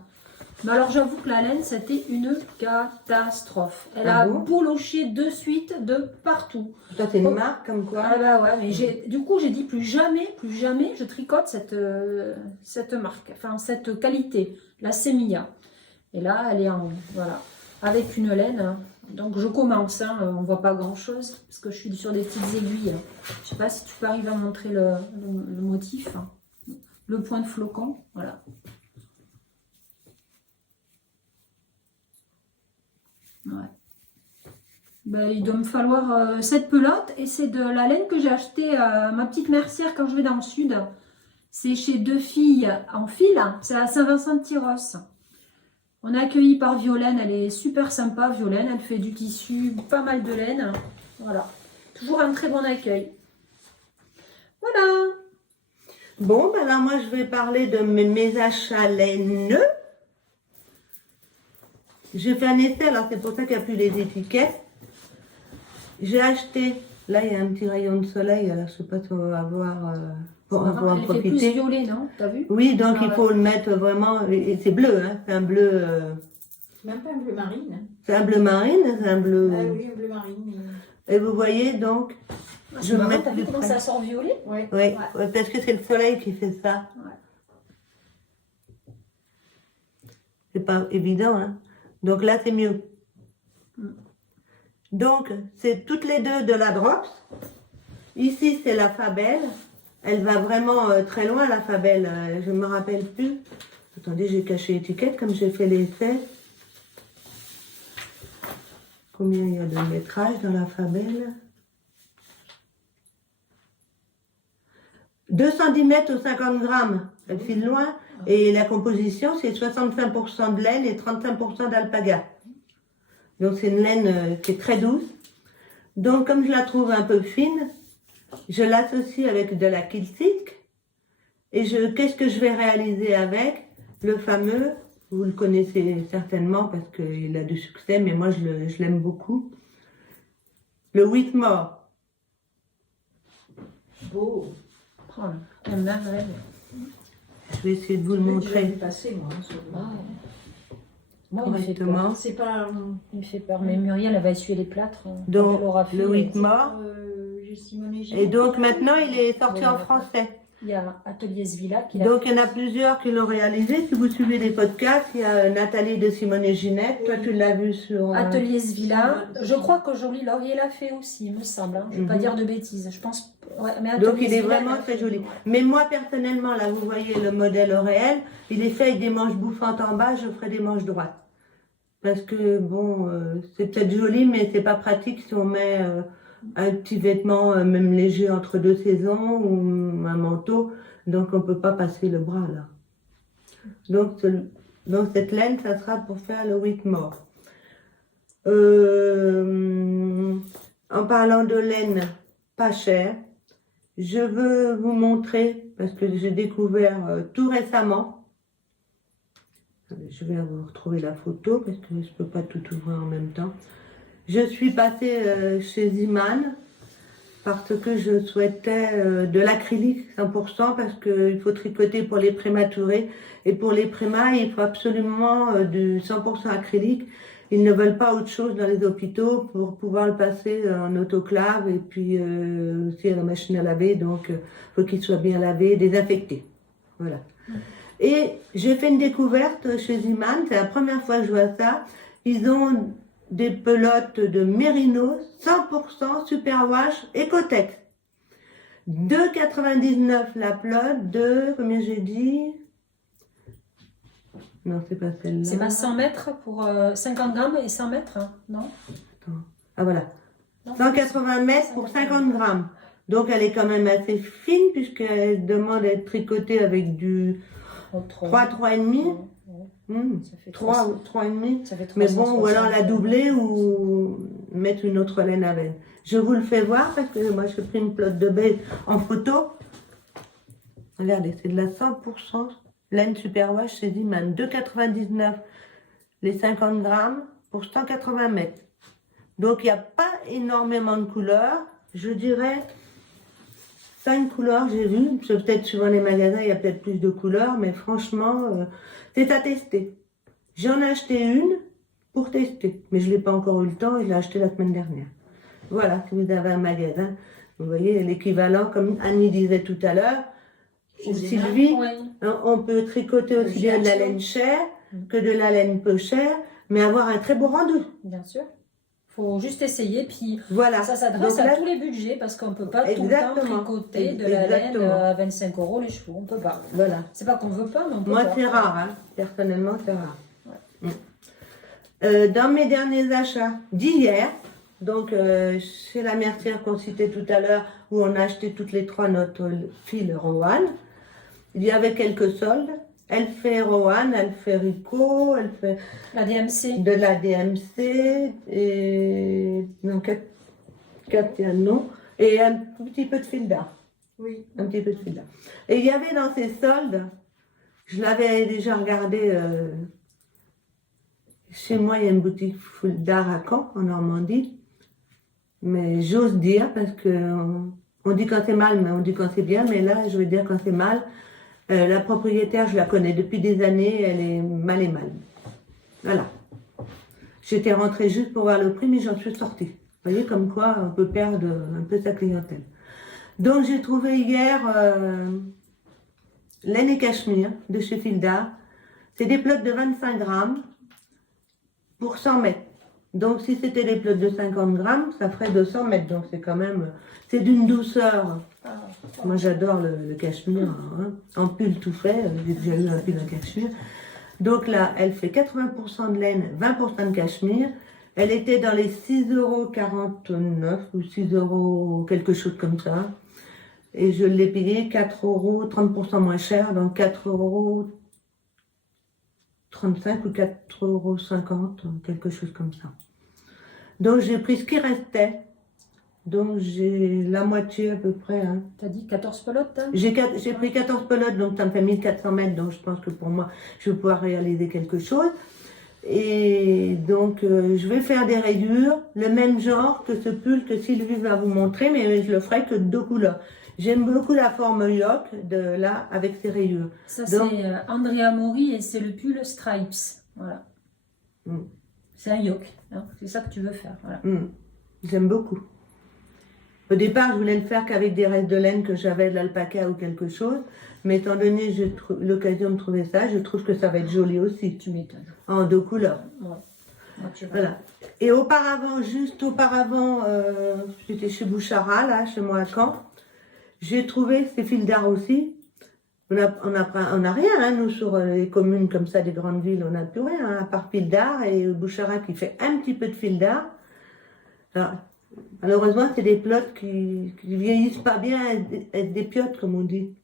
Mais alors j'avoue que la laine, c'était une catastrophe. Elle Ah a bon bouloché de suite de partout. Toi, t'es une marque comme quoi? Ah bah ouais, mais du coup j'ai dit plus jamais je tricote cette marque, enfin cette qualité, la Semilla. Et là elle est en, voilà. avec une laine. Donc je commence, hein, on voit pas grand chose parce que je suis sur des petites aiguilles. Je sais pas si tu peux arriver à montrer le motif. Le point de flocon, voilà. Ouais. Ben, il doit me falloir cette pelote et c'est de la laine que j'ai achetée à ma petite mercière quand je vais dans le sud. C'est chez Deux Filles en fil, c'est à Saint-Vincent-de-Tyrosse. On est accueilli par Violaine, elle est super sympa Violaine, elle fait du tissu, pas mal de laine. Voilà, toujours un très bon accueil. Voilà. Bon, ben là, moi, je vais parler de mes achats laineux. J'ai fait un essai, alors c'est pour ça qu'il n'y a plus les étiquettes. J'ai acheté, là, il y a un petit rayon de soleil, alors je ne sais pas si on va avoir, pour en Elle fait plus profiter. violet, non? T'as vu? Oui, donc Ah il ouais. faut le mettre vraiment, et c'est bleu, hein, c'est un bleu, C'est même pas un bleu marine. Hein. c'est un bleu marine, c'est un bleu... Ah oui, un bleu marine. Et vous voyez, donc, Ah, je c'est vais marrant, mettre t'as vu plus comment près. ça sort violet? Ouais. Oui, ouais, parce que c'est le soleil qui fait ça. Ouais. C'est pas évident, hein. Donc là, c'est mieux. Mm. Donc, c'est toutes les deux de la Drops. Ici, c'est la Fabelle. Elle va vraiment très loin, la Fabelle. Je ne me rappelle plus. Attendez, j'ai caché l'étiquette comme j'ai fait l'essai. Combien il y a de métrage dans la Fabelle? 210 mètres aux 50 grammes. Elle file loin. Et la composition, c'est 65% de laine et 35% d'alpaga. Donc, c'est une laine qui est très douce. Donc, comme je la trouve un peu fine, je l'associe avec de la quiltique. Et qu'est-ce que je vais réaliser avec? Le fameux, vous le connaissez certainement parce qu'il a du succès, mais moi, je l'aime beaucoup. Le Whitmore. Beau. Oh, un merveille. Je vais essayer de vous le J'ai montrer vu passer, moi. Ah. Moi, il me fait peur. correctement. C'est pas. Il me fait peur. Mais Muriel, elle va essuyer les plâtres. Quand Donc, elle aura fait, le Whitmore. J'ai Simonet Et donc, maintenant, il est sorti Oui, en d'accord. français. Il y a Atelier Svilla qui l'a Donc, fait. il y en a plusieurs qui l'ont réalisé. Si vous suivez les podcasts, il y a Nathalie de Simone Ginette. Toi, tu l'as vu sur... Atelier Svilla. Je crois que Jolie Laurier l'a fait aussi, il me semble. Hein. Je ne vais pas Mhm. dire de bêtises. Je pense. Ouais, mais Donc, Atelier il est Svilla, vraiment l'a très fait. joli. Mais moi, personnellement, là, vous voyez le modèle au réel. Il est fait avec des manches bouffantes en bas. Je ferai des manches droites. Parce que, bon, c'est peut-être joli, mais c'est pas pratique si on met un petit vêtement, même léger, entre deux saisons, ou un manteau. Donc, on peut pas passer le bras, là. Donc, cette laine, ça sera pour faire le Whitmore. En parlant de laine pas chère, je veux vous montrer, parce que j'ai découvert tout récemment. Je vais vous retrouver la photo, parce que je peux pas tout ouvrir en même temps. Je suis passée chez Ziman, parce que je souhaitais de l'acrylique 100%, parce qu'il faut tricoter pour les prématurés. Et pour les prémas, il faut absolument du 100% acrylique. Ils ne veulent pas autre chose dans les hôpitaux pour pouvoir le passer en autoclave et puis aussi à la machine à laver. Donc, il faut qu'il soit bien lavé, désinfecté. Voilà. Et j'ai fait une découverte chez Ziman, c'est la première fois que je vois ça. Ils ont des pelotes de Mérino 100% superwash Ecotex. 2,99 la pelote de, combien j'ai dit? Non, c'est pas celle-là. C'est pas 100 mètres pour 50 grammes et 100 mètres, hein, non? Ah voilà. Non, 180 mètres pour 50 grammes. Donc elle est quand même assez fine puisqu'elle demande d'être tricotée avec du 3,5. Ça fait 3 ou 3,5. Ça fait Mais bon, 360. ou alors la doubler ou mettre une autre laine avec. Je vous le fais voir parce que moi j'ai pris une pelote de baie en photo. Regardez, c'est de la 100% laine superwash chez Ziman. 2,99 les 50 grammes pour 180 mètres. Donc il n'y a pas énormément de couleurs. Je dirais 5 couleurs, j'ai vu. Peut-être suivant les magasins, il y a peut-être plus de couleurs, mais franchement, c'est à tester. J'en ai acheté une pour tester, mais je ne l'ai pas encore eu le temps et je l'ai acheté la semaine dernière. Voilà, si vous avez un magasin, vous voyez l'équivalent, comme Annie disait tout à l'heure, ou Sylvie, Oui. on peut tricoter aussi bien de la laine chère que de la laine peu chère. mais avoir un très beau rendu. Bien sûr. Faut juste essayer, puis Voilà. ça s'adresse Donc là, à tous les budgets, parce qu'on peut pas tout le temps Exactement. tricoter de la laine Exactement. à 25 € les chevaux, on peut pas. Voilà. C'est pas qu'on veut pas, mais on peut Moi, pas. c'est rare, hein. Personnellement, c'est rare. Dans mes derniers achats d'hier, donc chez la mercière qu'on citait tout à l'heure, où on a acheté toutes les trois notre fil Rowan, il y avait quelques soldes. Elle fait Rowan, elle fait Rico, elle fait La DMC. de la DMC, et non, Katia, non, et un tout petit peu de fil d'art. Oui. Un petit peu de fil d'art. Et il y avait dans ces soldes, je l'avais déjà regardé, chez moi il y a une boutique fil d'art à Caen, en Normandie, mais j'ose dire, parce que on dit quand c'est mal, mais on dit quand c'est bien, mais là je vais dire quand c'est mal. La propriétaire, je la connais depuis des années, elle est mal et mal. Voilà. J'étais rentrée juste pour voir le prix, mais j'en suis sortie. Vous voyez, comme quoi on peut perdre un peu sa clientèle. Donc j'ai trouvé hier laine et cachemire de chez Filda. C'est des plots de 25 grammes pour 100 mètres. Donc si c'était des plots de 50 grammes, ça ferait 200 mètres. Donc c'est quand même, c'est d'une douceur. Moi j'adore le cachemire, hein. En pull tout fait, j'ai déjà eu un pull en cachemire. Donc là, elle fait 80% de laine, 20% de cachemire. Elle était dans les 6,49 € ou 6 € quelque chose comme ça. Et je l'ai payé 4 €, 30% moins cher, donc 4,35 € ou 4,50 €, quelque chose comme ça. Donc j'ai pris ce qui restait. Donc j'ai la moitié à peu près. Hein. T'as dit 14 pelotes, hein? J'ai pris 14 pelotes, donc ça me fait 1400 mètres, donc je pense que pour moi, je vais pouvoir réaliser quelque chose. Et donc je vais faire des rayures, le même genre que ce pull que Sylvie va vous montrer, mais je le ferai que de 2 couleurs. J'aime beaucoup la forme yoke de là avec ses rayures. Ça, Donc- c'est Andrea Mori et c'est le pull Stripes. Voilà. Mm. C'est un yoke. Hein. C'est ça que tu veux faire. Voilà. J'aime beaucoup. Au départ, je voulais le faire qu'avec des restes de laine que j'avais de l'alpaca ou quelque chose. Mais étant donné que j'ai l'occasion de trouver ça, je trouve que ça va être joli aussi. Tu m'étonnes. En 2 couleurs. Ouais. Naturel. Voilà. Et auparavant, juste auparavant, j'étais chez Bouchara, là, chez moi à Caen. J'ai trouvé ces fils d'art aussi. On a rien, hein, nous, sur les communes comme ça, des grandes villes, on n'a plus rien, hein, à part fil d'art et Bouchara qui fait un petit peu de fil d'art. Alors, malheureusement, c'est des plots qui vieillissent pas bien, être des piottes, comme on dit,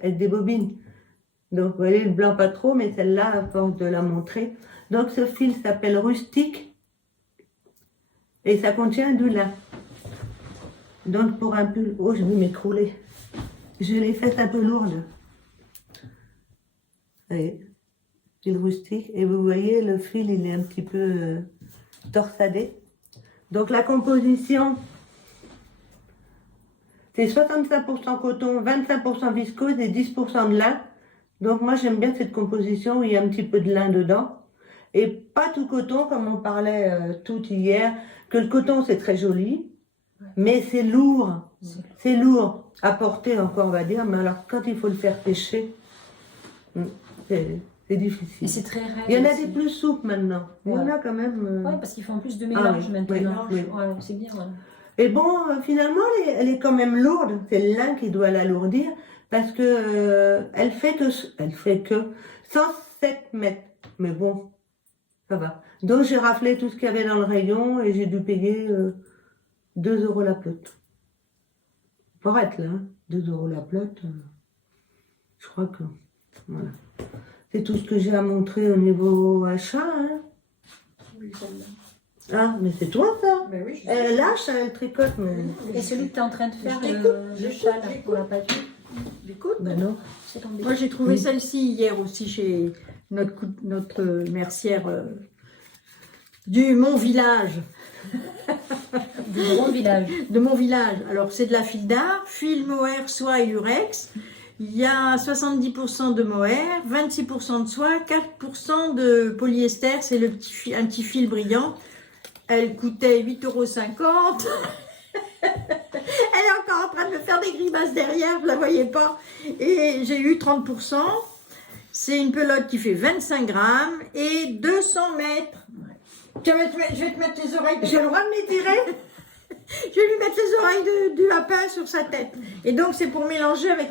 être des bobines. Donc, vous voyez, le blanc pas trop, mais celle-là, à force de la montrer. Donc, ce fil s'appelle Rustique et ça contient du lin. Donc, pour un pull, oh, je vais m'écrouler. Je l'ai faite un peu lourde. Vous voyez, fil rustique. Et vous voyez, le fil, il est un petit peu torsadé. Donc, la composition, c'est 65% coton, 25% viscose et 10% de lin. Donc, moi, j'aime bien cette composition où il y a un petit peu de lin dedans. Et pas tout coton, comme on parlait tout hier, que le coton, c'est très joli. Mais c'est lourd, c'est lourd à porter encore, on va dire, mais alors quand il faut le faire pêcher, c'est Et difficile. c'est très raide. Il y en a aussi. des plus souples maintenant, il y en a quand même. Ouais, parce qu'ils font plus de mélange oui, maintenant. oui. Ouais, c'est bien. Ouais. Et bon, finalement, elle est quand même lourde, c'est le lin qui doit l'alourdir, parce que elle fait que 107 mètres, mais bon, ça va. Donc j'ai raflé tout ce qu'il y avait dans le rayon et j'ai dû payer 2 € la pelote. Pour être là, 2 € la pelote, je crois que voilà. C'est tout ce que j'ai à montrer au niveau achat. Hein. Oui, celle-là. Ah, mais c'est toi ça. Mais oui, je Elle lâche, hein, elle tricote, mais. Et celui que tu es en train de faire, Je le l'écoute, châle pour la pâture, Écoute, Ben non. c'est tombé. moi j'ai trouvé Oui. celle-ci hier aussi chez notre mercière du Mont Village. Du gros village. De mon village. Alors, c'est de la fil d'art, fil mohair, soie et lurex. Il y a 70% de mohair, 26% de soie, 4% de polyester. C'est un petit fil brillant. Elle coûtait 8,50 €. Elle est encore en train de me faire des grimaces derrière, vous la voyez pas. Et j'ai eu 30%. C'est une pelote qui fait 25 grammes et 200 mètres. Je vais te mettre les oreilles. J'ai le droit de m'étirer? Je vais lui mettre les oreilles du lapin sur sa tête. Et donc, c'est pour mélanger avec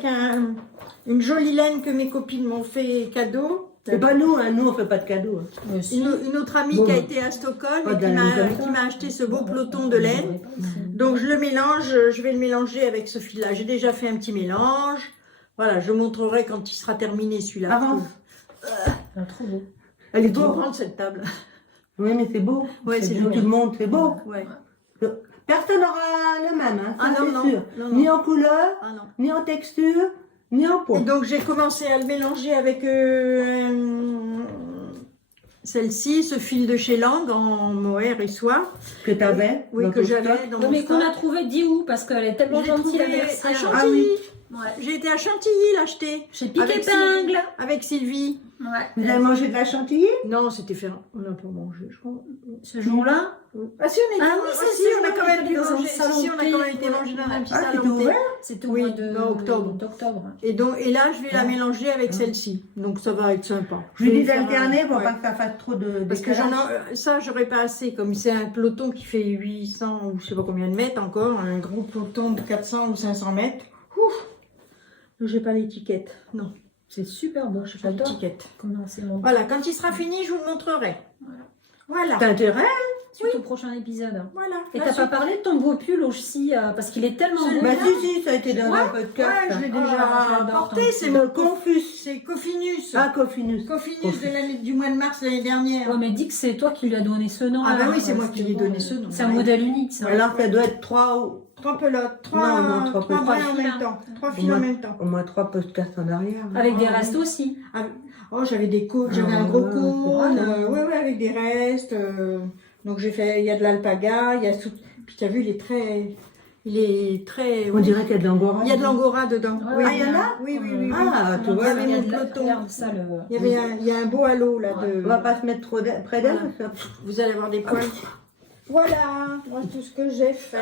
une jolie laine que mes copines m'ont fait cadeau. C'est pas nous, hein. Nous on fait pas de cadeaux. Hein. Moi aussi. Une autre amie Bon, qui a bah. été à Stockholm Pas et de la laine comme qui ça. m'a acheté ce beau peloton de laine. Donc, je le mélange, je vais le mélanger avec ce fil-là. J'ai déjà fait un petit mélange. Voilà, je montrerai quand il sera terminé celui-là. Avance. Ah, trop beau. Elle est Il faut trop. prendre cette table. Oui, mais c'est beau. Ouais, c'est Tout joli. le monde, c'est beau. Ouais. Personne n'aura le même, hein, ça, Ah non, c'est non, sûr. non, non. Ni en couleur, Ah non. ni en texture, ni en poids. Et donc j'ai commencé à le mélanger avec celle-ci, ce fil de chez Lang en mohair et soie. Que t'avais. Oui, dans que ton j'avais stock. dans Oui, mon mais qu'on stock. a trouvé dit où? Parce qu'elle est tellement Je l'ai gentille, la trouvé bercère. à Ah Chantilly. oui. Ouais. J'ai été à Chantilly l'acheter. Chez Pique Avec Épingle. Avec Sylvie. Ouais. Vous avez mangé de la chantilly? Non, c'était fait. On n'a pas mangé, je crois. Ce jour-là, Ah si, on, est Ah oui, ah, c'est si, ce on a jour-là quand même qu'on été était dans un manger. salon Si, on a de quand thé. même été manger dans un petit Ah, salon c'était de thé. ouvert? c'était au Oui, mois d'octobre. d'octobre. Et là, je vais la mélanger avec celle-ci. Donc ça va être sympa. Je lui vais dis faire d'alterner un- pour ouais. pas que ça fasse trop de. Parce que ça, j'aurais pas assez. Comme c'est un peloton qui fait 800 ou je sais pas combien de mètres encore, un gros peloton de 400 ou 500 mètres. Ouf. J'ai pas l'étiquette. Non, C'est super beau. j'ai pas J'adore l'étiquette. comment c'est mon. Voilà, quand il sera fini, je vous le montrerai. Voilà. T'as intérêt? Suite au prochain épisode. Voilà. Et La t'as pas suite. parlé de ton beau pull aussi, parce qu'il est tellement beau. Bah si, ça a été dans un podcast. Ouais, je l'ai Ah, déjà j'adore porté. ton C'est C'est mon le Confus. C'est Cofinus. Ah, Cofinus. Cofinus du mois de mars l'année dernière. Ouais, mais dis que c'est toi qui lui as donné ce nom. Ah bah oui, c'est moi qui lui ai donné ce nom. C'est un modèle unique, ça. Alors ça doit être 3 ou 3 pelotes, Non, 3 non, trois brins en fils. même temps. 3 fils Ouais. en même temps. au moins 3 podcasts en arrière. Avec des Ah, restes aussi. Ah, oh, j'avais des cônes, j'avais Ah, un gros ouais, cône, c'est vrai. ouais, avec des restes. Donc j'ai fait, il y a de l'alpaga, il y a puis tu as vu, il est très. On dirait qu'il y a de l'angora. Il y a de l'angora dedans. Ouais, Oui, ah, il y en a Oui, oui, oui. Ah, tu Il y vois, avait il y a mon de la- peloton. regarde ça, le... Il y a un beau halo là de. on va pas se mettre trop près d'elle. Ouais. parce que- Vous allez avoir des poils. Voilà, moi tout ce que j'ai fait.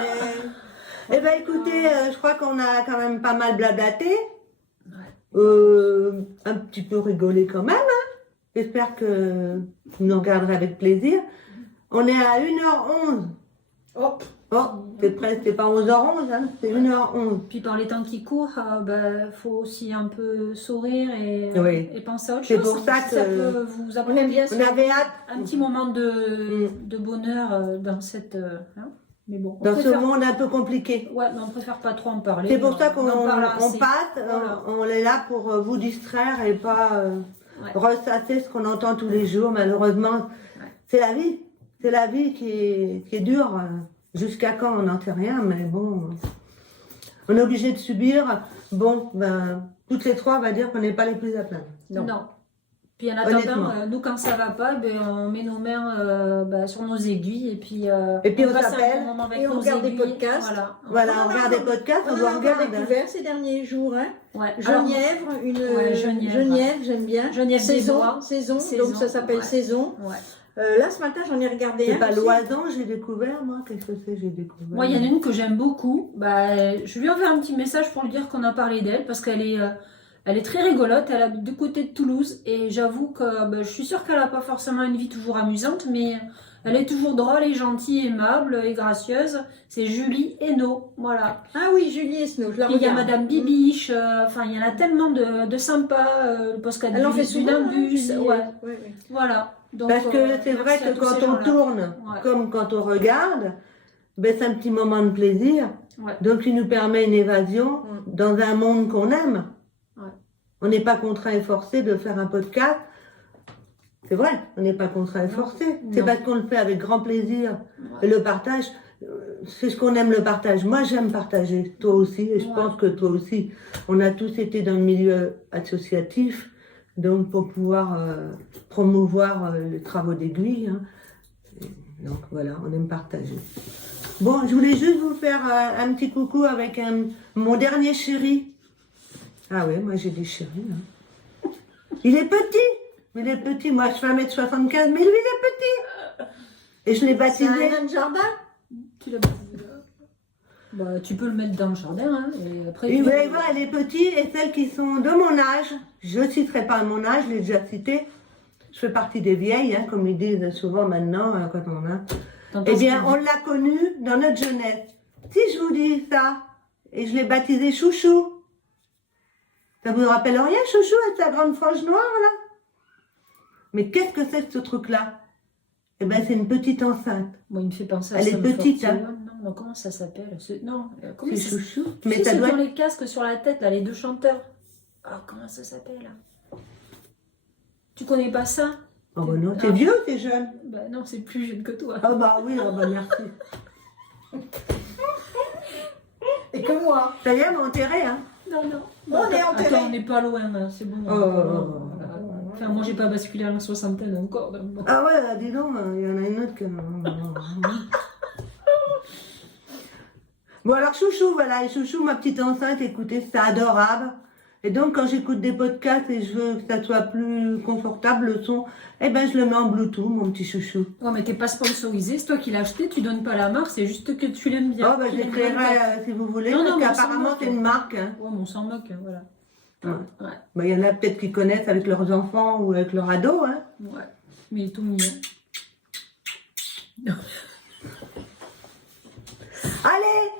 Eh ben écoutez, je crois qu'on a quand même pas mal blablaté. Ouais. Un petit peu rigolé quand même. Hein. J'espère que vous nous regarderez avec plaisir. On est à 1h11. Hop. Oh, c'est presque, c'est pas 11h11, hein, c'est 1h11. Puis par les temps qui courent, faut aussi un peu sourire Oui. et penser à autre C'est chose. pour ça que ça peut vous On aime apporter bien On avait hâte, un petit moment de Mm. bonheur dans cette... hein. Mais bon, on dans ce préfère... monde un peu compliqué. Ouais, mais on préfère pas trop en parler. C'est pour ça qu'on en parle on assez. passe, Voilà. on est là pour vous distraire et pas Ouais. ressasser ce qu'on entend tous les jours. Malheureusement, Ouais. c'est la vie. C'est la vie qui est dure. Jusqu'à quand, on n'en sait rien, mais bon, on est obligé de subir. Bon, ben, toutes les trois, on va dire qu'on n'est pas les plus à plaindre. Non. Puis en Honnêtement. attendant, nous quand ça va pas, on met nos mains sur nos aiguilles et puis on passe un s'appelle, bon moment avec et on nos regarde des aiguilles. podcasts. Voilà. Voilà, Ah, on regarde des podcasts, on On doit a encore regarder. découvert ces derniers jours. Hein. Ouais. Alors, Genièvre, Ouais, Genièvre. Genièvre, j'aime bien. Genièvre des saison, Bois. saison, Saison, donc ça s'appelle ouais. saison. ouais. Là, ce matin, j'en ai regardé C'est un. pas aussi. l'oiseau, j'ai découvert, moi. Qu'est-ce que c'est, j'ai découvert? Moi, il y en a une que j'aime beaucoup. Je lui envoie un petit message pour lui dire qu'on a parlé d'elle parce qu'elle est très rigolote. Elle habite du côté de Toulouse et j'avoue que je suis sûre qu'elle n'a pas forcément une vie toujours amusante, mais elle est toujours drôle et gentille, aimable et gracieuse. C'est Julie Hainaut. Voilà. Ah oui, Julie Esnault, je la Puis il y a regarde. Madame Bibiche. Enfin, il y en a tellement de sympas. Le postcard Elle en fait du souvent. Dambus. Julie, Ouais. ouais. Voilà. Donc, Parce que c'est vrai merci à que tous ces quand on gens-là. tourne, Ouais. comme quand on regarde, ben, c'est un petit moment de plaisir. Ouais. Donc, il nous permet une évasion dans un monde qu'on aime. Ouais. On n'est pas contraint et forcé de faire un podcast. C'est vrai, on n'est pas contraint et forcé. C'est Non. parce qu'on le fait avec grand plaisir. Ouais. Et le partage, c'est ce qu'on aime, le partage. Moi, j'aime partager. Toi aussi, et je Ouais. pense que toi aussi. On a tous été dans le milieu associatif. Donc, pour pouvoir promouvoir les travaux d'aiguille. Hein. Et donc, voilà, on aime partager. Bon, je voulais juste vous faire un petit coucou avec mon dernier chéri. Ah oui, moi j'ai des chéris. Hein. Il est petit. Il est petit. Moi, je fais 1m75, mais lui, il est petit. Et je l'ai C'est baptisé. un nain de jardin. Tu l'as tu peux le mettre dans le jardin. Hein, et après, Et vous allez voir, elle est petite. Et celles qui sont de mon âge, je ne citerai pas mon âge, je l'ai déjà cité. je fais partie des vieilles, hein, comme ils disent souvent maintenant, quand on a. T'entends Eh ce bien, que- on l'a connu dans notre jeunesse. Si je vous dis ça, et je l'ai baptisé Chouchou, ça vous rappelle rien, Chouchou, avec sa grande frange noire, là? Mais qu'est-ce que c'est que ce truc-là? Eh bien, c'est une petite enceinte. Bon, il me fait penser à Elle est Sum petite, 41. hein. Non, comment ça s'appelle? Non, comment C'est ça Chouchou. Tu Mais sais, ça ceux doit qui ont être... les casques sur la tête, là, les deux chanteurs. Ah, comment ça s'appelle? Tu connais pas ça? Oh, bah non, Ah. t'es vieux ou t'es jeune? Bah non, c'est plus jeune que toi. Ah, bah oui, oh, bah merci. Et que moi. Ça y est, on enterré, hein? Non, non. On est enterré. Attends, on n'est pas loin, là, c'est bon. Oh. Enfin, moi, j'ai pas basculé à la soixantaine encore. donc bon. Ah ouais, dis donc, il y en a une autre que... Bon alors Chouchou, voilà, et Chouchou, ma petite enceinte, écoutez, c'est adorable. Et donc quand j'écoute des podcasts et je veux que ça soit plus confortable le son, eh ben je le mets en Bluetooth, mon petit Chouchou. Ouais, mais t'es pas sponsorisé, c'est toi qui l'as acheté, tu donnes pas la marque, c'est juste que tu l'aimes bien. Oh ben Tu je l'aimes bien, l'écrirai si vous voulez, Non, parce non, mais on s'en qu'apparemment moque. c'est une marque. Hein. Ouais, mais on s'en moque, hein, voilà. Ouais. Ouais, Ben, il y en a peut-être qui connaissent avec leurs enfants ou avec leurs ados. Hein. ouais. Mais il est tout mignon. Allez,